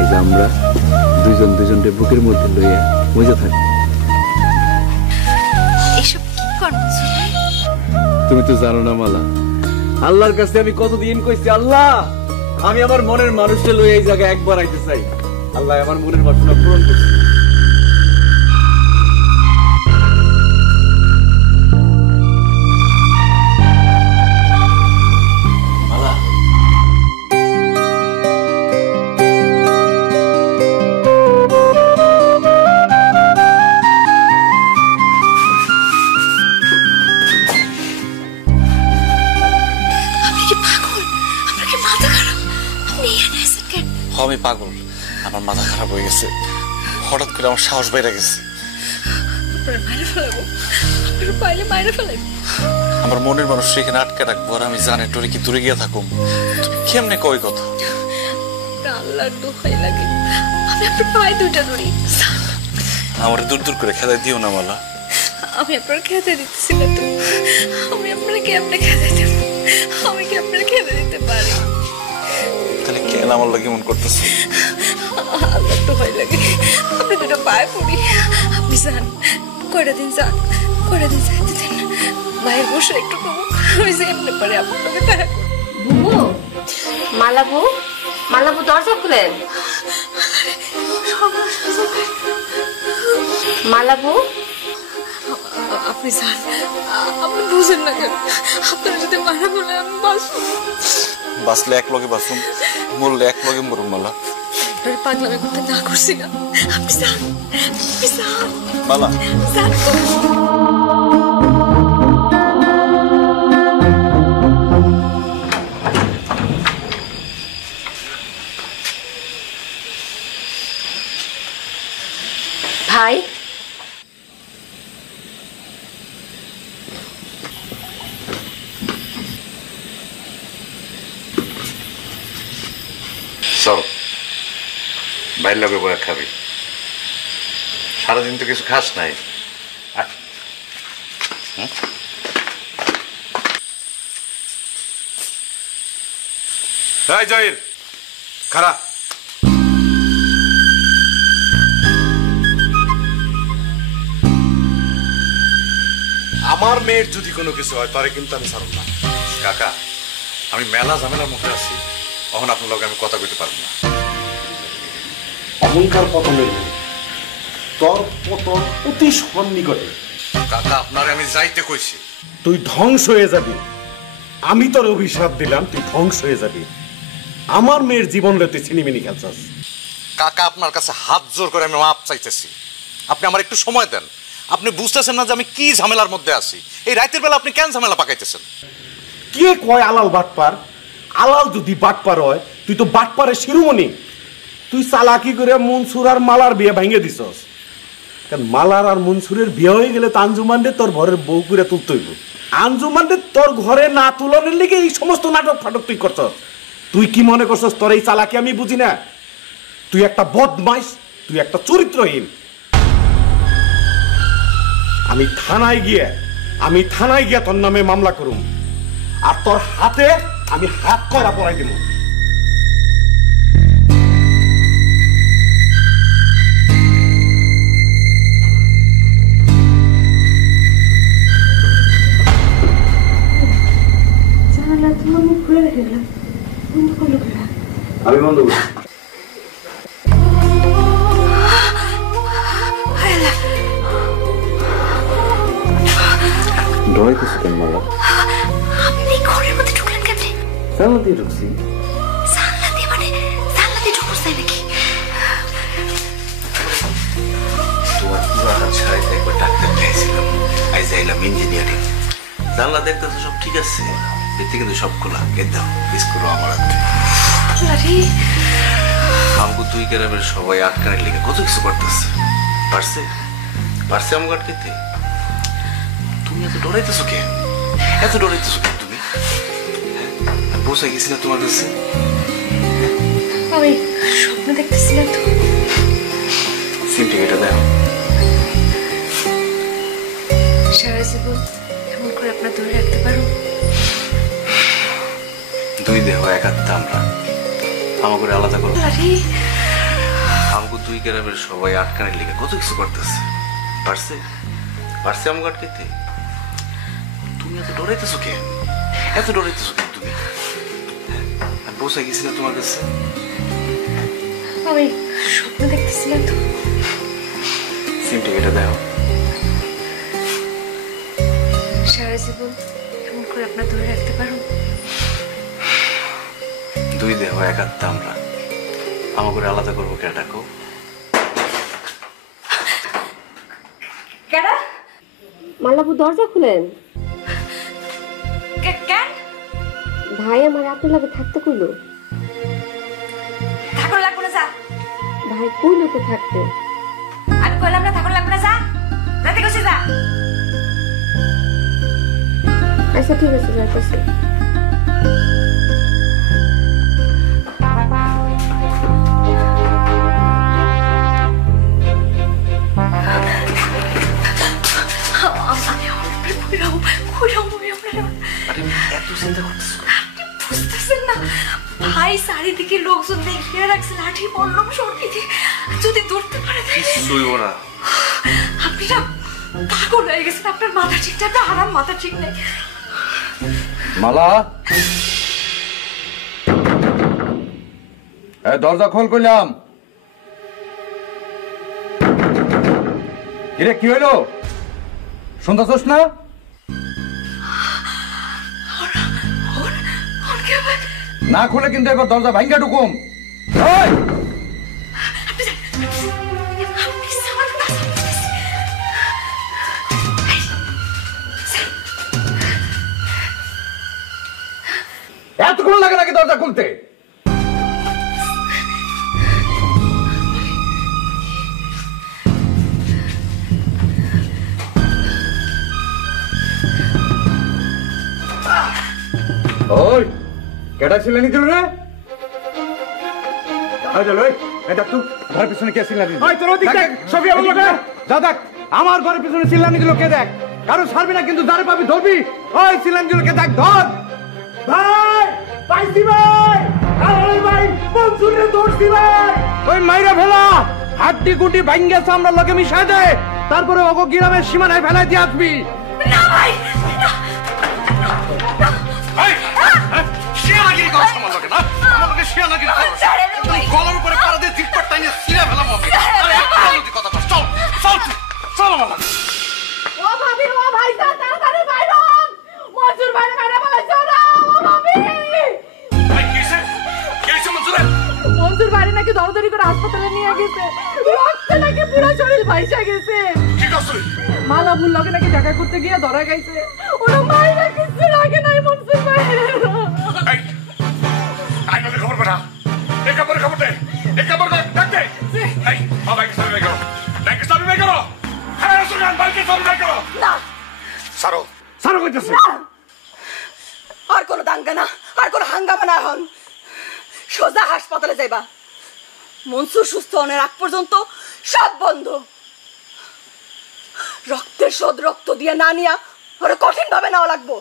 এই যে আমরা দুজন দুজনের বুকের মধ্যে লইয়া মজা থাকি। এসব কি করছো? তুমি তো জানো না মালা, আল্লাহর কাছে আমি কতদিন কইছি, আল্লাহ আমি আমার মনের মানুষকে লইয়া এই জায়গায় একবার আইতে চাই। আল্লাহ আমার মনের বাসনা পূরণ করছে। আমি পাগল, আমার মাথা খারাপ হয়ে গেছে, হঠাৎ করে আমার সাহস বাইরে গেছে। আমার মনের মানুষ এখানে আটকে রাখবো আর আমি জানি তোরে কি দূরে গিয়ে থাকুম? তুমি কেমনে কই কথা? আল্লাহর দোহাই লাগে, আমি আপনার পায়ে দুইটা ধরি। আমার দূর দূর করে খেদাই দিও না মালা। আমি আপনার খেতে দিতেছি না তো, আমি আপনার কেমনে খেতে দেব? আমি কি আপনার খেতে দিতে পারি? তাহলে কেন আমার লাগে মন করতেছে? আল্লাহর দোহাই লাগে, আপনি দুটো পায়ে পড়ি, আপনি যান, কয়টা দিন যান, কয়টা দিন যাইতে দেন। ভাইয়ের বসে একটু কমুক, আমি যে এমনি পারে আপনার লোকে দেখা করব। বুবু, মালাবু, মালাবু দরজা খুলেন। মালাবু, আপনি যান, আপনি বুঝেন না কেন? আপনারা যদি মারা বলে আমি বাঁচব। বাঁচলে এক লগে বাঁচুন, মরলে এক লগে মরুন মালা। আপনার পাগলামি করতে না করছি না, আপনি যান, আপনি যান মালা, যান তো। ভাই চল বাইর লগে বয়া খাবি, সারাদিন তো কিছু খাস নাই। এই জহির খারা, আমার মেয়ের যদি কোনো কিছু হয় তারে কিন্তু আমি ছাড়ব না। কাকা, আমি মেলা ঝামেলার মধ্যে আছি, তখন আপনার লগে আমি কথা কইতে পারবো না। অহংকার পতনের তোর পতন অতি সন্নিকটে। কাকা, আপনারে আমি যাইতে কইছি। তুই ধ্বংস হয়ে যাবি, আমি তোর অভিশাপ দিলাম, তুই ধ্বংস হয়ে যাবি। আমার মেয়ের জীবন রে তুই ছিনিমিনি খেলছাস। কাকা, আপনার কাছে হাত জোর করে আমি মাপ চাইতেছি, আপনি আমার একটু সময় দেন। আপনি বুঝতেছেন না যে আমি কি ঝামেলার মধ্যে আছি? এই রাতের বেলা আপনি কেন ঝামেলা পাকাইতেছেন? কে কয় আলাল বাটপার? আলাল যদি বাটপার হয়, তুই তো বাটপারের শিরোমণি। তুই চালাকি করে মনসুর আর মালার বিয়ে ভেঙে দিছস। কারণ মালার আর মনসুরের বিয়ে হয়ে গেলে তো আঞ্জুমানরে তোর ঘরের বউ করে তুলতে হইব। আঞ্জুমানরে তোর ঘরে না তুলনের লিগে এই সমস্ত নাটক ফাটক তুই করছস। তুই কি মনে করছস তোর এই চালাকি আমি বুঝি না? তুই একটা বদমাইশ, তুই একটা চরিত্রহীন। আমি থানায় গিয়ে তোর নামে মামলা করুম। আর তোর হাতে আমি হাত কয়রা পরাই দিব। আমি বন্ধ করি। ডরাইতেছি কেন মালা? আপনি ঘরের মধ্যে ঢুকলেন কেমনে? জানলা দিয়ে ঢুকছি। জানলা দিয়ে মানে জানলা দিয়ে ঢুকতে চাই নাকি? তোমার পুরো হাত ছাড়াইতে একবার ডাক্তার খাইছিলাম, আজ যাইলাম ইঞ্জিনিয়ারিং। জানলা দেখতেছো সব ঠিক আছে, এতে কিন্তু সব খোলা। এ দাও মিস করো আমার হাতে। আমাকে দুই গ্রামের সবাই আটকানের লেগে কত কিছু করতেছে। পারছে পারছে আমাকে আটকাইতে। তুমি এত ডরাইতেছো কেন? এত ডরাইতেছো কেন তুমি? বসে গেছি না তোমার কাছে? আমি স্বপ্ন দেখতেছিলাম তো। সিমটিকে দেখো। সারা জীবন এমন করে আপনার ধরে রাখতে পারো? দুই দেহ এক আত্মা আমরা, আমাকে আলাদা করো। আমাকে দুই গ্রামের সবাই আটকানের লেগে কত কিছু করতেছে। পারছে পারছে আমাকে আটকাইতে। তুমি এত ডরাইতেছো কেন? এত ডরাইতেছো কেন তুমি? আমি বসে গেছি না তোমার কাছে? আমি স্বপ্ন দেখতেছিলাম তো। সিমটিকে দেখো। সারা জীবন এমন করে আপনার ধরে রাখতে পারো? দুই দেহ এক আত্মা আমরা, আমাকে আলাদা করবো কে? ডাকো। কেডা? মাল্লাপু দরজা খুলেন। কেন? ভাই আমার আপনার লাগে থাকতে কইলো। ঠাকুর লাগবে না, যা। ভাই কইলো তো থাকতে। আমি কইলাম না ঠাকুর লাগবে না, যা। যাতে কইছি যা। আচ্ছা ঠিক আছে, যাইতেছি। ভাই চারিদিকে লোকজন দেখিয়ে রাখছে, লাঠি পড়লাম সর্দিতে, যদি ধরতে পারে আপনি না পাগল হয়ে গেছেন। আপনার মাথা ঠিকঠাক, আপনার হারাম মাথা ঠিক নেই। মালা, দরজা খোল কইলাম। কিরে কি হইলো? শুনতেছস না? না খুলে কিন্তু একবার দরজা ভাঙ্গা ঢুকুম। এতক্ষণ লাগে নাকি দরজা খুলতে? ওই কেডা ছিলেন দিল রে? ঘরের পিছনে কে চিল্লানি? আমার ঘরের পিছনে চিল্লানি দিল কে? দেখ, কারো ছাড়বি না কিন্তু, যারে পাবি ধরবি। ওই চিল্লানি দিল কে? দেখ, ধর। ভাই পাইছি ভাই, আরে ভাই মনসুরে ধরছি ভাই। ওই মাইরা ফেলা, হাড্ডি গুটি ভাঙ্গে চামড়া লগে মিশায় দে, তারপরে ওগো গ্রামের সীমানায় ফেলাই দিয়ে আসবি। না ভাই, গলার উপরে পাড়া দিয়ে জিপটা টাইনে ছিঁড়ে ফেলাম। চল মামা। ও ভাবি, ও ভাই, তাড়াতাড়ি বাইর হন। মনসুর ভাই মেরে ফেলাইছে ওরা। ও ভাবি, মনসুর ভাই নাকি দরদরি করে হাসপাতালে নিয়ে গেছে, রক্তে নাকি পুরো শরীর ভাইসা গেছে। মালা ভুল লগে নাকি দেখা করতে গিয়ে ধরা গেছে। ওরা মাইরা কিছু লাগে নাই মনসুর ভাই। খবর পাঠা, খবর দে, খবর ডাক দে। আর কোন দাঙ্গা না, আর কোন হাঙ্গামা না। হন সোজা হাসপাতালে যাইবা। মনসুর সুস্থ হওয়ার আগ পর্যন্ত সব বন্ধ। রক্তের শোধ রক্ত দিয়ে না নিয়া ওরা কঠিন ভাবে নেওয়া লাগবো।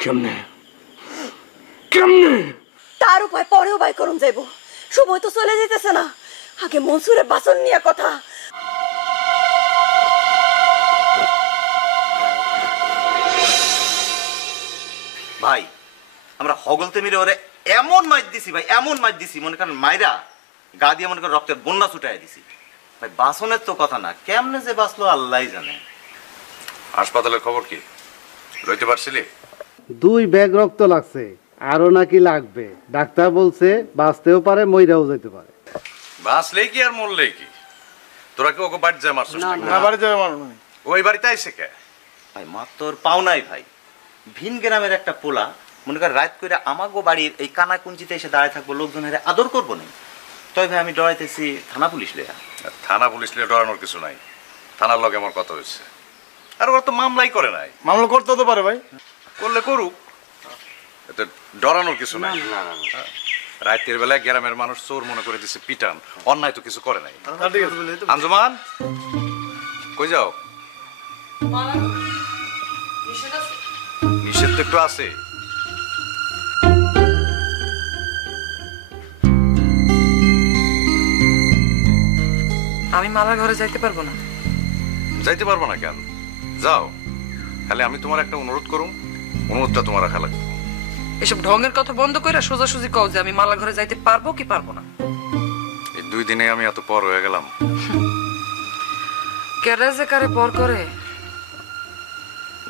কেমনে কেমনে তার উপায় পরেও বাই করুন যাইব, সময় তো চলে যেতেছে না। আগে মনসুরের বাসন নিয়ে কথা। ভাই আমরা হগলতে মিলে ওরে এমন মাইর দিছি ভাই, এমন মাইর দিছি, মনে করেন মাইরা গা দিয়ে মনে করেন রক্তের বন্যা ছুটাই দিছি ভাই। বাসনের তো কথা না, কেমনে যে বাঁচলো আল্লাহই জানে। হাসপাতালের খবর কি, লইতে পারছিলি? 2 ব্যাগ রক্ত লাগছে, আরো নাকি লাগবে। ডাক্তার বলছে বাঁচতেও পারে, মইরাও যেতে পারে। বাঁচলেই কি আর মরলেই কি? তোরা কি ওকে বাড়ি যায় মারছিস? না বাড়ি যাবে মারুন। ওই বাড়িতে আইছে কে? ভাই মার তোর পাও নাই ভাই। ভিন গ্রামের একটা পোলা মনে কর রাত করে আমাগো বাড়ির এই কানা কুঞ্চিতে এসে দাঁড়ায় থাকবো, লোকজনের আদর করবো না। তাই ভাই আমি ডরাইতেছি থানা পুলিশ লইয়া। থানা পুলিশ লিয়ে ডরানোর কিছু নাই, থানার লগে আমার কথা হয়েছে। আর ওরা তো মামলাই করে নাই। মামলা করতে হতে পারে ভাই, করলে করুক, এতে ডরানোর কিছু নাই। রাতের বেলায় গ্রামের মানুষ চোর মনে করে দিছে পিটান, অন্যায় তো কিছু করে নাই। আঞ্জুমান কই যাও? নিষেধ তো একটু আছে। আমি মালার ঘরে যাইতে পারবো না। যাইতে পারবো না কেন? যাও, খালি আমি তোমার একটা অনুরোধ করুম, অনুরোধটা তোমার রাখা লাগবে। এসব ঢঙের কথা বন্ধ করে সোজাসুজি কও যে আমি মালা ঘরে যাইতে পারবো কি পারবো না। এই 2 দিনে আমি এত পর হয়ে গেলাম। কেরা যে কারে পর করে।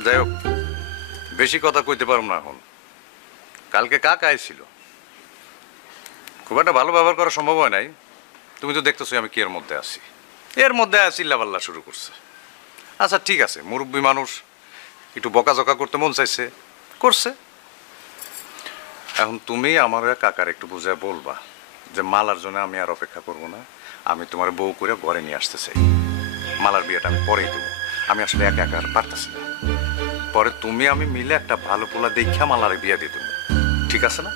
যাই হোক, বেশি কথা কইতে পারবো না এখন। কালকে কাক আইছিল, খুব একটা ভালো ব্যবহার করা সম্ভব হয় নাই। তুমি তো দেখতেছো আমি কি এর মধ্যে আছি। এর মধ্যে চিল্লাপাল্লা শুরু করছে। আচ্ছা ঠিক আছে, মুরব্বী মানুষ, একটু বকাঝকা করতে মন চাইছে, করছে। এখন তুমি আমার কাকার একটু বুঝায় বলবা যে মালার জন্য আমি আর অপেক্ষা করব না, আমি তোমার বউ করে ঘরে নিয়ে আসতে চাই। মালার বিয়েটা আমি পরেই দেবো, আমি আসলে একা একা আর পারতেছি না। পরে তুমি আমি মিলে একটা ভালো পোলা দেখা মালার বিয়ে দিয়ে দেবো, ঠিক আছে না?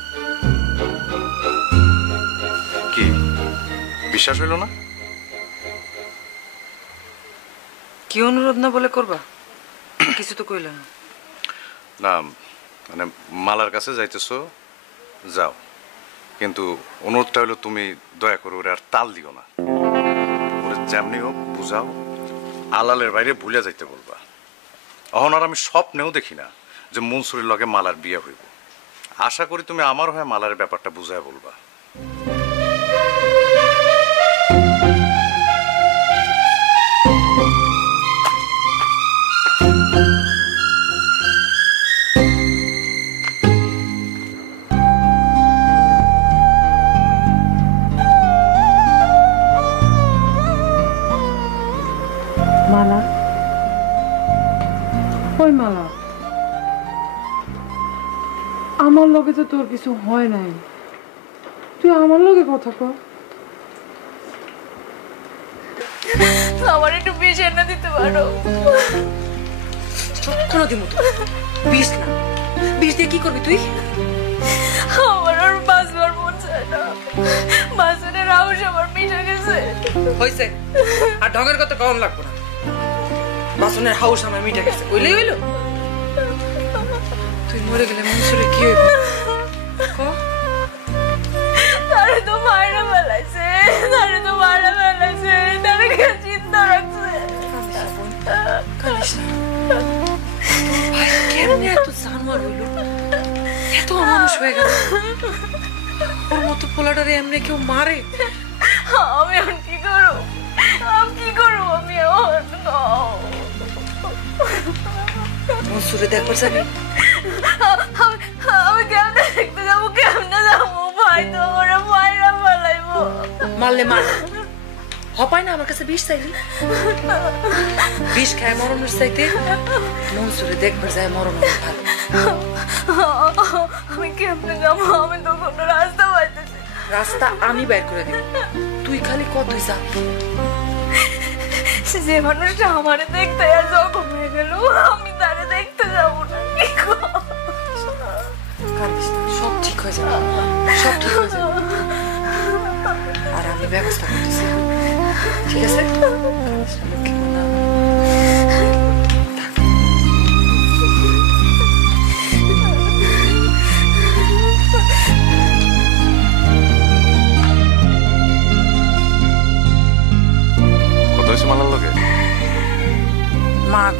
কি বিশ্বাস হইল না? কি অনুরোধ না বলে করবা? কিছু তো কইলা না। না মানে মালার কাছে যাইতেছো, যাও, কিন্তু অনুরোধটা হলো তুমি দয়া করে ওরে আর তাল দিও না। ওরে যেমনি হোক বুঝাও, আলালের বাইরে ভুলে যাইতে বলবা। এখন আর আমি স্বপ্নেও দেখি না যে মনসুরের লগে মালার বিয়ে হইব। আশা করি তুমি আমার হয়ে মালার ব্যাপারটা বুঝায় বলবা। মালা, ওই মালা, আমার লগে তো তোর কিছু হয় নাই, তুই আমার লগে কথা কর। আমার একটু বিষ এনে দিতে পারো? কোনো দিন মতো বিষ না, বিষ দিয়ে কি করবি তুই? আমার আর বাঁচবার মন চায় না, বাঁচনের আউশ আমার মিশে গেছে। হয়েছে, আর ঢঙের কথা কম লাগবো না। বাসনের হাউস আমার মিটে গেছে, কইলেই হইলো। তুই মরে গেলে মনসুরে কি হইব? তারে তো মারা ফেলাইছে, তারে তো মারা ফেলাইছে, তারে কে চিন্তা রাখছে। ভাই কেমনে এত জানোয়ার হইলো, এত অমানুষ হয়ে গেল? ওর মতো পোলাটারে এমনি কেউ মারে? আমি এখন কি করব? আমি কি করব? আমি এখন মনসুরে দেখবার যাবি? আমি কেমনে দেখতে যাবো? কেমনে যাবো? ভাই তো আমার মায়েরা ফেলাইবো। মারলে মার, হপায় না আমার কাছে বিষ চাইলি? বিষ খায় মরণের চাইতে মনসুরে দেখবার যায় মরণ ভালো। আমি কেমনে যাবো? আমি তো কোনো রাস্তা পাইতেছি। রাস্তা আমি বের করে দিব, তুই খালি কতই যাবি। যে মানুষটা আমারে দেখতে আর জখম হয়ে গেল, আমি তারে দেখতে যাবো না? কি কাঁদিস না, সব ঠিক হয়ে যাবে, সব ঠিক হয়ে যাবে। আর আমি ব্যবস্থা করতেছি, ঠিক আছে? কাঁদিস না, লক্ষ্মী কন্যা।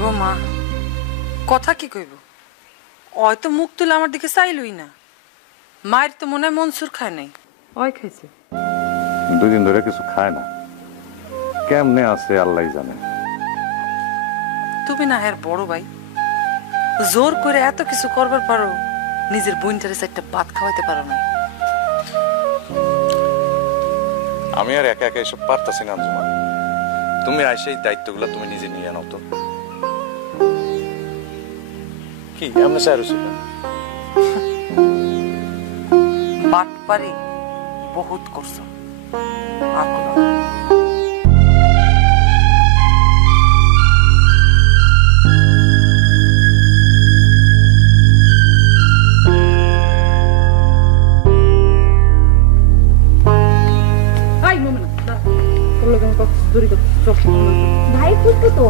গো মা, কথা কি কইব? হয়তো মুখ তুলে আমার দিকে চাইলই না। মায়ের তো মনে হয় মনসুর খায় নাই, ওই খাইছে। 2 দিন ধরে কিছু খায় না, কেমনে আছে আল্লাহই জানে। তুমি না হের বড় ভাই, জোর করে এত কিছু করবার পারো, নিজের বোনটারে একটা ভাত খাওয়াইতে পারো না। আমি আর একা একা এসব পারতাছি না আঞ্জুমান। তুমি আইসে এই দায়িত্বগুলো তুমি নিজে নিয়ে নাও তো। কি এমনি চাইরছি বাট পারি বহুত করছো, আর করো না। ভাই ফুটবো তো,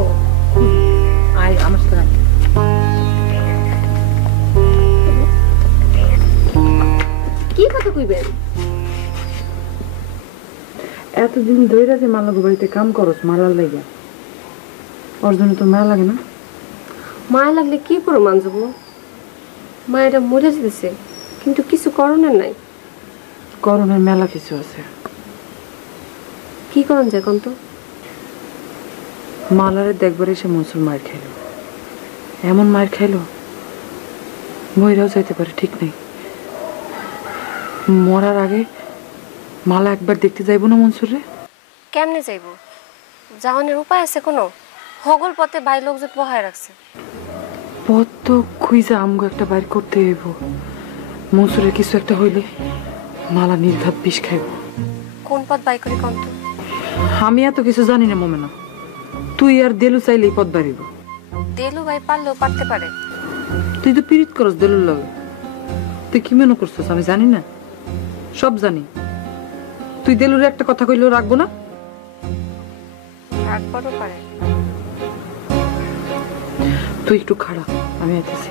আয় আমার সাথে। কি কথা কইবেন? এতদিন ধরে যে মালা বাড়িতে কাম করস মালার লাগিয়া, ওর জন্য তো মায়া লাগে না? মায়া লাগলে কি করো মানজব? মায়েরা মরে যেতেছে, কিন্তু কিছু করণের নাই। করণের মেলা কিছু আছে। কি করণ যায় কোন তো? মালারে দেখবার এসে মনসুর মায়ের খাইল, এমন মায়ের খাইল মইরাও যাইতে পারে ঠিক নেই। মরার আগে মালা একবার দেখতে যাইব না মনসুরে? কেমনে যাইব? যাওয়ানোর উপায় আছে কোনো? হগল পথে বাই লোকজন বহায় রাখছে। পথ তো খুঁজা আমগো একটা বাইর করতে হইব। মনসুরের কিছু একটা হইলে মালা নির্ঘাত বিষ খাইব। কোন পথ বাই করি কোন তো? আমি এত কিছু জানি না মোমেনা, তুই আর দেলু চাইলেই পথ বাড়িব। দেলু ভাই পারলেও পারতে পারে। তুই তো পীড়িত করস দেলুর লগে, তুই কি মনে করছিস আমি জানি না? সব জানি। তুই দেলুর একটা কথা কইলেও রাখবো না? রাখবারও পারে। তুই একটু খাড়া, আমি আইতেছি।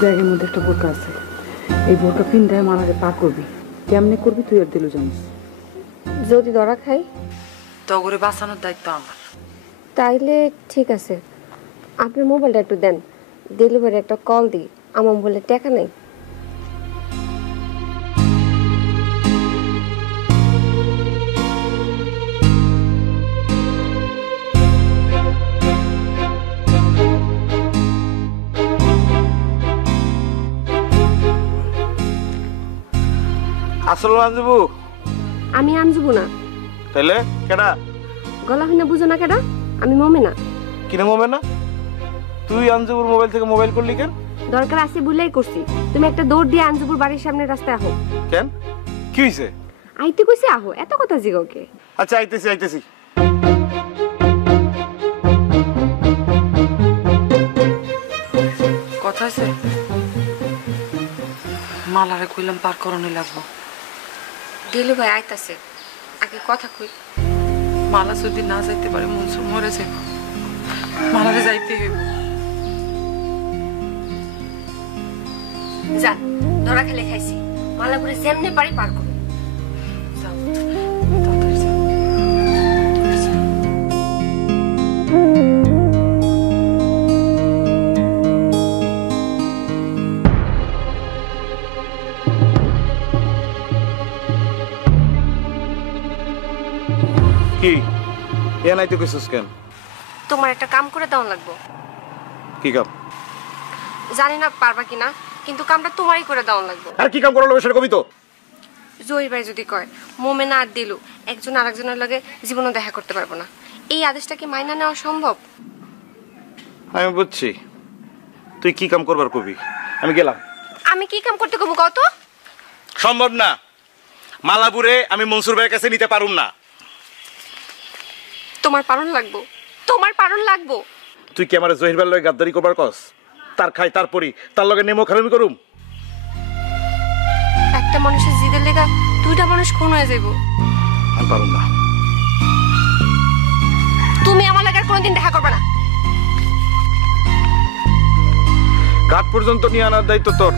ব্যাগের মধ্যে একটা বোরকা আছে, এই বোরকা পিন্ধায় মালারে পা করবি। কেমনে করবি তুই আর দিলু জানিস। যদি ধরা খাই তগরে বাঁচানোর দায়িত্ব আমার। তাইলে ঠিক আছে, আপনার মোবাইলটা একটু দেন, ডেলিভারি একটা কল দিই। আমার মোবাইলে টাকা নেই। আসল আঞ্জুবু? আমি আনজুবু না। তাইলে কেডা? গলা হইনা বুঝো না কেডা? আমি মমেনা। কিনে মমেনা? তুই আঞ্জুবুর মোবাইল থেকে মোবাইল করলি কেন? দরকার আছে বলেই করছি। তুমি একটা দৌড় দিয়ে আঞ্জুবুর বাড়ির সামনে রাস্তায় আহো। কেন? কি হইছে? আইতে কইছে আহো, এত কথা জিগাওকে। আচ্ছা আইতেছি আইতেছি। কথা আছে, মালারে কইলাম পার করণে লাগবো। দেলু ভাই আইতাছে, আগে কথা কই। মালা যদি না যাইতে পারে মনসুর মরে যাইব, মালারে যাইতে হইব। যান, ধরা খেলে খাইছি। মালাপুরে যেমনে পারি পার করো। কি এ নাইতে কইছস কেন? তোমার একটা কাম করে দেওয়া লাগবো। কি কাম? জানি না পারবা কিনা, কিন্তু কামটা তোমারই করে দেওয়া লাগবো। আর কি কাম করা লাগবে সেটা কবি তো। জহির ভাই যদি কয় মোমেনা আর দিলু একজন আরেকজনের লগে জীবনও দেখা করতে পারবো না, এই আদেশটা কি মাইনা নেওয়া সম্ভব? আমি বুঝছি তুই কি কাম করবার কবি, আমি গেলাম। আমি কি কাম করতে কব কত? সম্ভব না, মালাপুরে আমি মনসুর ভাইয়ের কাছে নিতে পারুম না। তোমার পারণ লাগবো, তোমার পারণ লাগবো। তুই কি আমার জহির ভাইয়ের লগে গাদ্দারি করবার কস? তার খাই তারপরই তার লগে নেমো খারামি করুম? একটা মানুষের জিদের লেগা দুইটা মানুষ খুন হয়ে যাইব। আমি পারুম না। তুমি আমার লাগে আর কোনোদিন দেখা করবে না। ঘাট পর্যন্ত নিয়ে আনার দায়িত্ব তোর।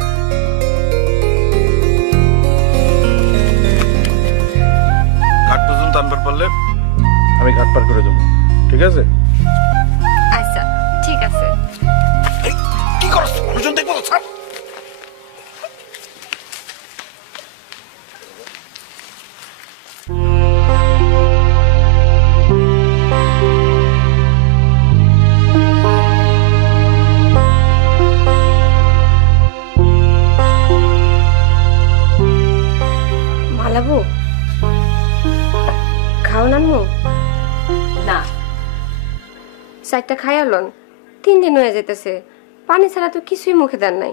আনবার পারলে আমি ঘাট পার করে দেবো, ঠিক আছে? আচ্ছা ঠিক আছে। কি করছ? মানুষজন দেখবো তো, ছাড়। মালাবো খাও নানমু না, চারটা খাই আলন, 3 দিন হয়ে যেতেছে, পানি ছাড়া তো কিছুই মুখে দেন নাই।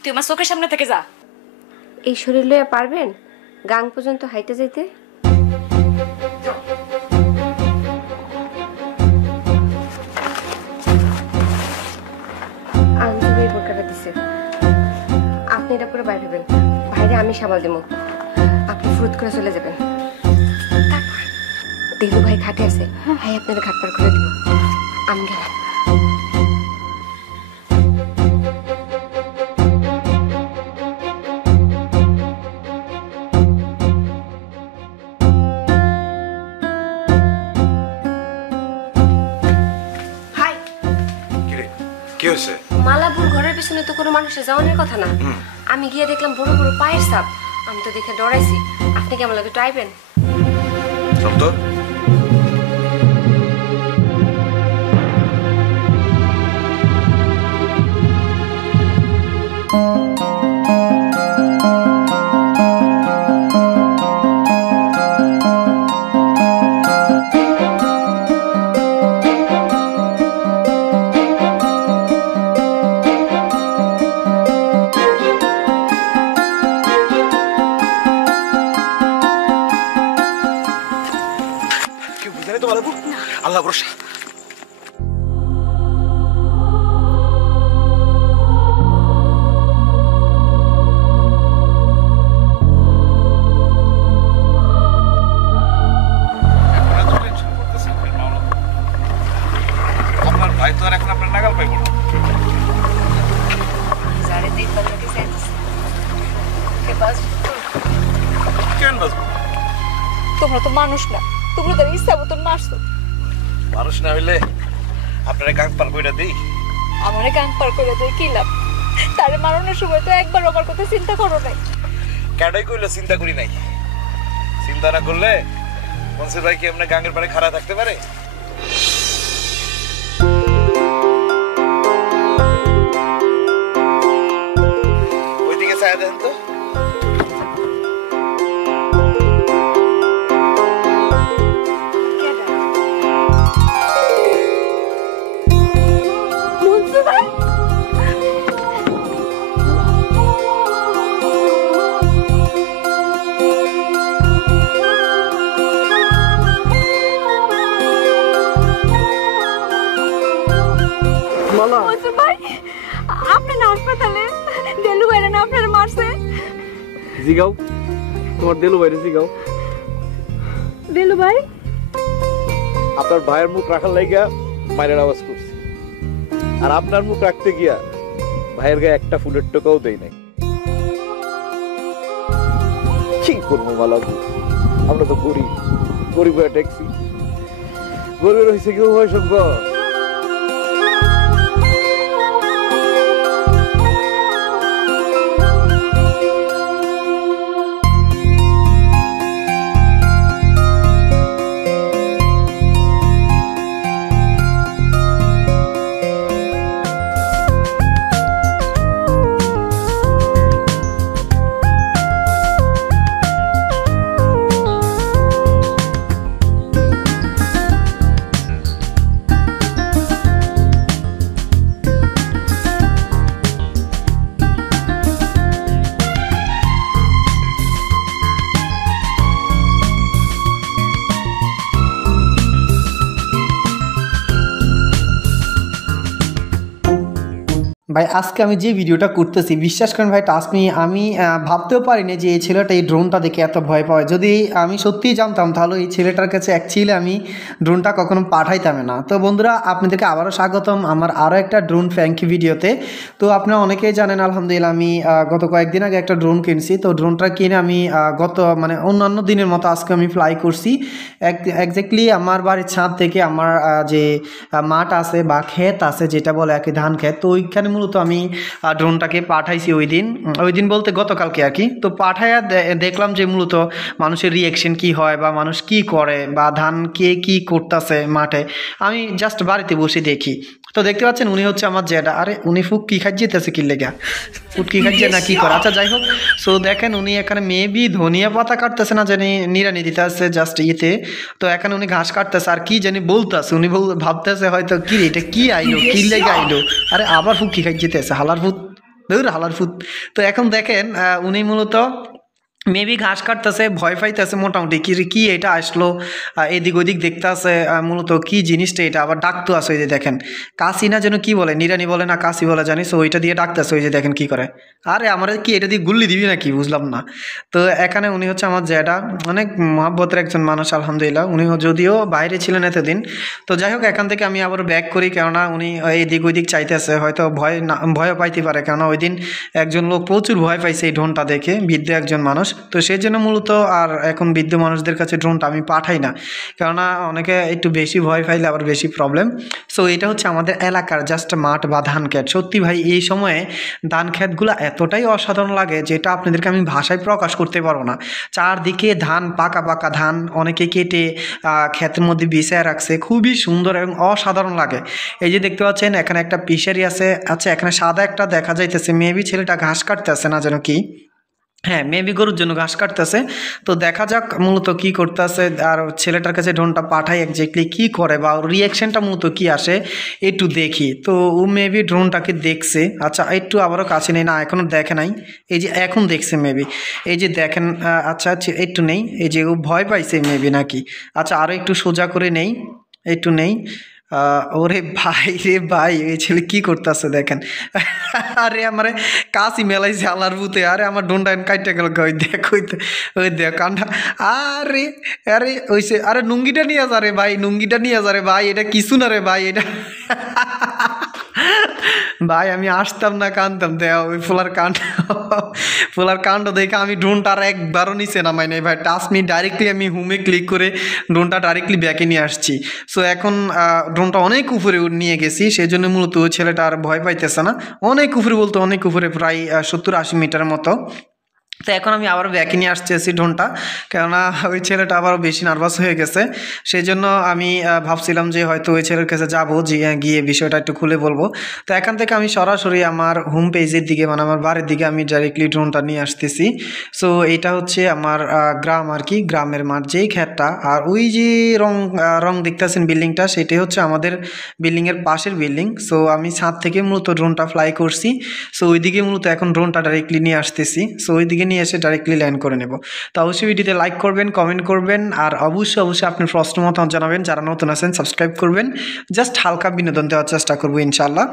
তুই আমার চোখের সামনে থেকে যা। এই শরীর লইয়া পারবেন গাং পর্যন্ত হাইটে যাইতে? আঞ্জুরি বোরকাটা দিছে, আপনি এটা করে বাইরে হবেন, বাইরে আমি সামাল দেবো, আপনি ফুরুত করে চলে যাবেন। তারপর দেলু ভাই খাটে আছে, ভাই আপনাদের ঘাট পার করে দিব, আমি গেলাম। কি হয়েছে? মালাপুর ঘরের পিছনে তো কোনো মানুষের যাওয়ানোর কথা না, আমি গিয়ে দেখলাম বড় বড় পায়ের ছাপ, আমি তো দেখে ডরাইছি। আপনি কেমন লাগে একটু আইবেন? চল তো। আল্লাহ ভরসা। আপনার ভাই তো আর এখন আপনার নাগাল পাইব না। কেন বাঁচবো? তোমরা তো মানুষ না, তোমরা তার ইচ্ছা মতন মারছো। মানুষ না হইলে আপনারা গাং পার কইরা দেই? আমারে গাং পার করে দেয় কি লাভ? তারে মারানোর সময় তো একবার আমার কথা চিন্তা করো নাই। কেডাই কইলো চিন্তা করি নাই? চিন্তা না করলে মনসুর ভাই কি এমনি গাঙ্গের পারে খাড়া থাকতে পারে? ওইদিকে ছায়া দেন তো। জিগাও, তোমার দেলু ভাইরে জিগাও। দেলু ভাই, আপনার ভাইয়ের মুখ রাখার লাইগা মায়ের আওয়াজ করছি, আর আপনার মুখ রাখতে গিয়া ভাইয়ের গায়ে একটা ফুলের টোকাও দেই নাই। কি করবো মালাবু, আমরা তো গরিব, গরিব হয়ে ট্যাক্সি, গরিবের হয়েছে কেউ হয় শঙ্কর। ভাই আজকে আমি যে ভিডিওটা করতেছি বিশ্বাস করেন ভাই টাসমি আমি ভাবতেও পারিনি যে এই ছেলেটা এই ড্রোনটা দেখে এত ভয় পায়। যদি আমি সত্যিই জানতাম তাহলে এই ছেলেটার কাছে অ্যাকচুয়ালি আমি ড্রোনটা কখনো পাঠাইতাম না। তো বন্ধুরা আপনাদেরকে আবারও স্বাগতম আমার আরও একটা ড্রোন ফ্যাঙ্কি ভিডিওতে। তো আপনারা অনেকেই জানেন আলহামদুলিল্লাহ আমি গত কয়েকদিন আগে একটা ড্রোন কিনছি। তো ড্রোনটা কিনে আমি গত মানে অন্যান্য দিনের মতো আজকে আমি ফ্লাই করছি একজ্যাক্টলি আমার বাড়ির ছাদ থেকে আমার যে মাঠ আছে বা ক্ষেত আছে যেটা বলে আর কি ধান ক্ষেত, তো ওইখানে মূলত আমি ড্রোনটাকে পাঠাইছি ওই দিন বলতে গতকালকে আর কি। তো পাঠাইয়া দেখলাম যে মূলত মানুষের রিয়াকশন কি হয় বা মানুষ কি করে বা ধান কে কি করতেছে মাঠে, আমি জাস্ট বাড়িতে বসে দেখি। তো দেখতে পাচ্ছেন উনি হচ্ছে আমার জ্যাডা। আরে উনি ফুক কি খাইতেছে কি লেগা, ফুট কি খাইছে না কি করে, আচ্ছা যাই হোক। সো দেখেন উনি এখানে মেবি ধনিয়া পাতা কাটতেছে না জানি নিড়ানি দিতে আসছে জাস্ট ইয়েতে। তো এখানে উনি ঘাস কাটতেছে আর কি জানি বলতেছে, উনি ভাবতেছে হয়তো কি এটা কি আইলো কি লেগে আইলো, আরে আবার ফুক কি খাইতেছে হালার ফুট দৌড় হালার ফুট। তো এখন দেখেন উনি মূলত মেবি ঘাস কাটতেছে, ভয় পাইতেছে মোটামুটি কি এটা আসলো এদিক ওদিক দেখতে আছে মূলত কি জিনিসটা এটা, আবার ডাকতো আছে ওই যে দেখেন কাশি না যেন কি বলে নিরানি বলে না কাশি বলে জানিস, ওইটা দিয়ে ডাকতেছে ওই যে দেখেন কি করে। আরে আমার কি এটা দিয়ে গুল্লি দিবি নাকি বুঝলাম না। তো এখানে উনি হচ্ছে আমার জ্যাডা, অনেক মহাব্বতের একজন মানুষ আলহামদুলিল্লাহ। উনি যদিও বাইরে ছিলেন এতদিন। তো যাই হোক এখান থেকে আমি আবার ব্যাক করি, কেননা উনি এদিক ওইদিক চাইতেছে, হয়তো ভয়ও পাইতে পারে, কেননা ওই দিন একজন লোক প্রচুর ভয় পাইছে এই ড্রোনটা দেখে, বৃদ্ধ একজন মানুষ। তো সেই জন্য মূলত আর এখন বৃদ্ধ মানুষদের কাছে ড্রোনটা আমি পাঠাই না, কেননা অনেকে একটু বেশি ভয় পাইলে আবার বেশি প্রবলেম। সো এটা হচ্ছে আমাদের এলাকার জাস্ট মাঠ বা ধান ক্ষেত। সত্যি ভাই এই সময়ে ধান ক্ষেতগুলো এতটাই অসাধারণ লাগে যেটা আপনাদেরকে আমি ভাষায় প্রকাশ করতে পারবো না। চারদিকে ধান, পাকা পাকা ধান, অনেকে কেটে ক্ষেতের মধ্যে বিছায় রাখছে, খুবই সুন্দর এবং অসাধারণ লাগে। এই যে দেখতে পাচ্ছেন এখানে একটা পিশারি আছে, আচ্ছা এখানে সাদা একটা দেখা যাইতেছে, মেবি ছেলেটা ঘাস কাটতে আছে না যেন কি, হ্যাঁ মেবি গরুর জন্য ঘাস কাটতেছে। তো দেখা যাক মূলত কি করতেছে, আর ছেলেটার কাছে ড্রোনটা পাঠাই একজ্যাক্টলি কি করে বা রিয়াকশনটা মূলত কি আসে একটু দেখি। তো ও মেবি ড্রোনটাকে দেখছে, আচ্ছা একটু আবারও কাছে নেই, না এখনও দেখে নাই, এই যে এখন দেখছে মেবি, এই যে দেখেন আচ্ছা একটু নেই, এই যে ও ভয় পাইছে মেবি নাকি, আচ্ছা আরও একটু সোজা করে নেই, একটু নেই। ওরে ভাই রে ভাই এই ছেলে কি করতেছে দেখেন, আরে আমার কাশি মেলাইছে আলার ভূতে, আরে আমার ডোনটা কাইটে গেল, ওই দেখ ওই দেখ কান্ডা, আরে আরে ওইসে আরে নুঙ্গিটা নিয়ে যা রে ভাই, নুঙ্গিটা নিয়ে যা রে ভাই, এটা কিছু না রে ভাই এটা ভাই আমি আসতাম না কানতাম দেওয়া ওই ফুলার কাণ্ড দেখে আমি ড্রোনটা আর একবারও নিচে নামাই নাই ভাই। টাসমি ডাইরেক্টলি আমি হোমে ক্লিক করে ড্রোনটা ডাইরেক্টলি ব্যাকে নিয়ে আসছি। সো এখন ড্রোনটা অনেক উপরে নিয়ে গেছি, সেই জন্য মূলত ওই ছেলেটা আর ভয় পাইতেছে না, অনেক উপরে বলতে অনেক উপরে, প্রায় 70-80 মিটার মতো। তো এখন আমি আবার ব্যাকে নিয়ে আসতেছি ড্রোনটা, কেননা ওই ছেলেটা আবারও বেশি নার্ভাস হয়ে গেছে। সেই জন্য আমি ভাবছিলাম যে হয়তো ওই ছেলের কাছে যাবো, গিয়ে বিষয়টা একটু খুলে বলবো। তো এখান থেকে আমি সরাসরি আমার হোম পেজের দিকে মানে আমার বাড়ির দিকে আমি ডাইরেক্টলি ড্রোনটা নিয়ে আসতেছি। সো এইটা হচ্ছে আমার গ্রাম আর কি, গ্রামের মাঠ যেই ক্ষেতটা, আর ওই যে রং দেখতেছেন বিল্ডিংটা, সেটাই হচ্ছে আমাদের বিল্ডিংয়ের পাশের বিল্ডিং। সো আমি ছাদ থেকে মূলত ড্রোনটা ফ্লাই করছি। সো ওইদিকে মূলত এখন ড্রোনটা ডাইরেক্টলি নিয়ে আসতেছি। সো ওইদিকে নিয়ে এসে ডাইরেক্টলি ল্যান্ড করে নেব। তো অবশ্যই ভিডিওতে লাইক করবেন, কমেন্ট করবেন, আর অবশ্যই আপনার প্রশ্ন মতামত জানাবেন। যারা নতুন আছেন সাবস্ক্রাইব করবেন, জাস্ট হালকা বিনোদন দেওয়ার চেষ্টা করবো ইনশাল্লাহ।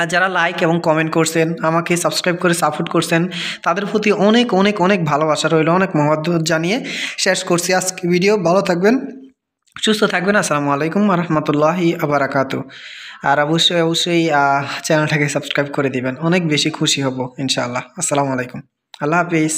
আর যারা লাইক এবং কমেন্ট করছেন, আমাকে সাবস্ক্রাইব করে সাপোর্ট করছেন, তাদের প্রতি অনেক অনেক অনেক ভালোবাসা রইল, অনেক মহব্বত জানিয়ে শেষ করছি আজকে ভিডিও। ভালো থাকবেন, সুস্থ থাকবেন। আসসালামু আলাইকুম ওয়া রাহমাতুল্লাহি ওয়া বারাকাতুহু। আর অবশ্যই চ্যানেলটাকে সাবস্ক্রাইব করে দিবেন, অনেক বেশি খুশি হব ইনশাআল্লাহ। আসসালামু আলাইকুম, আল্লাহ হাফিজ।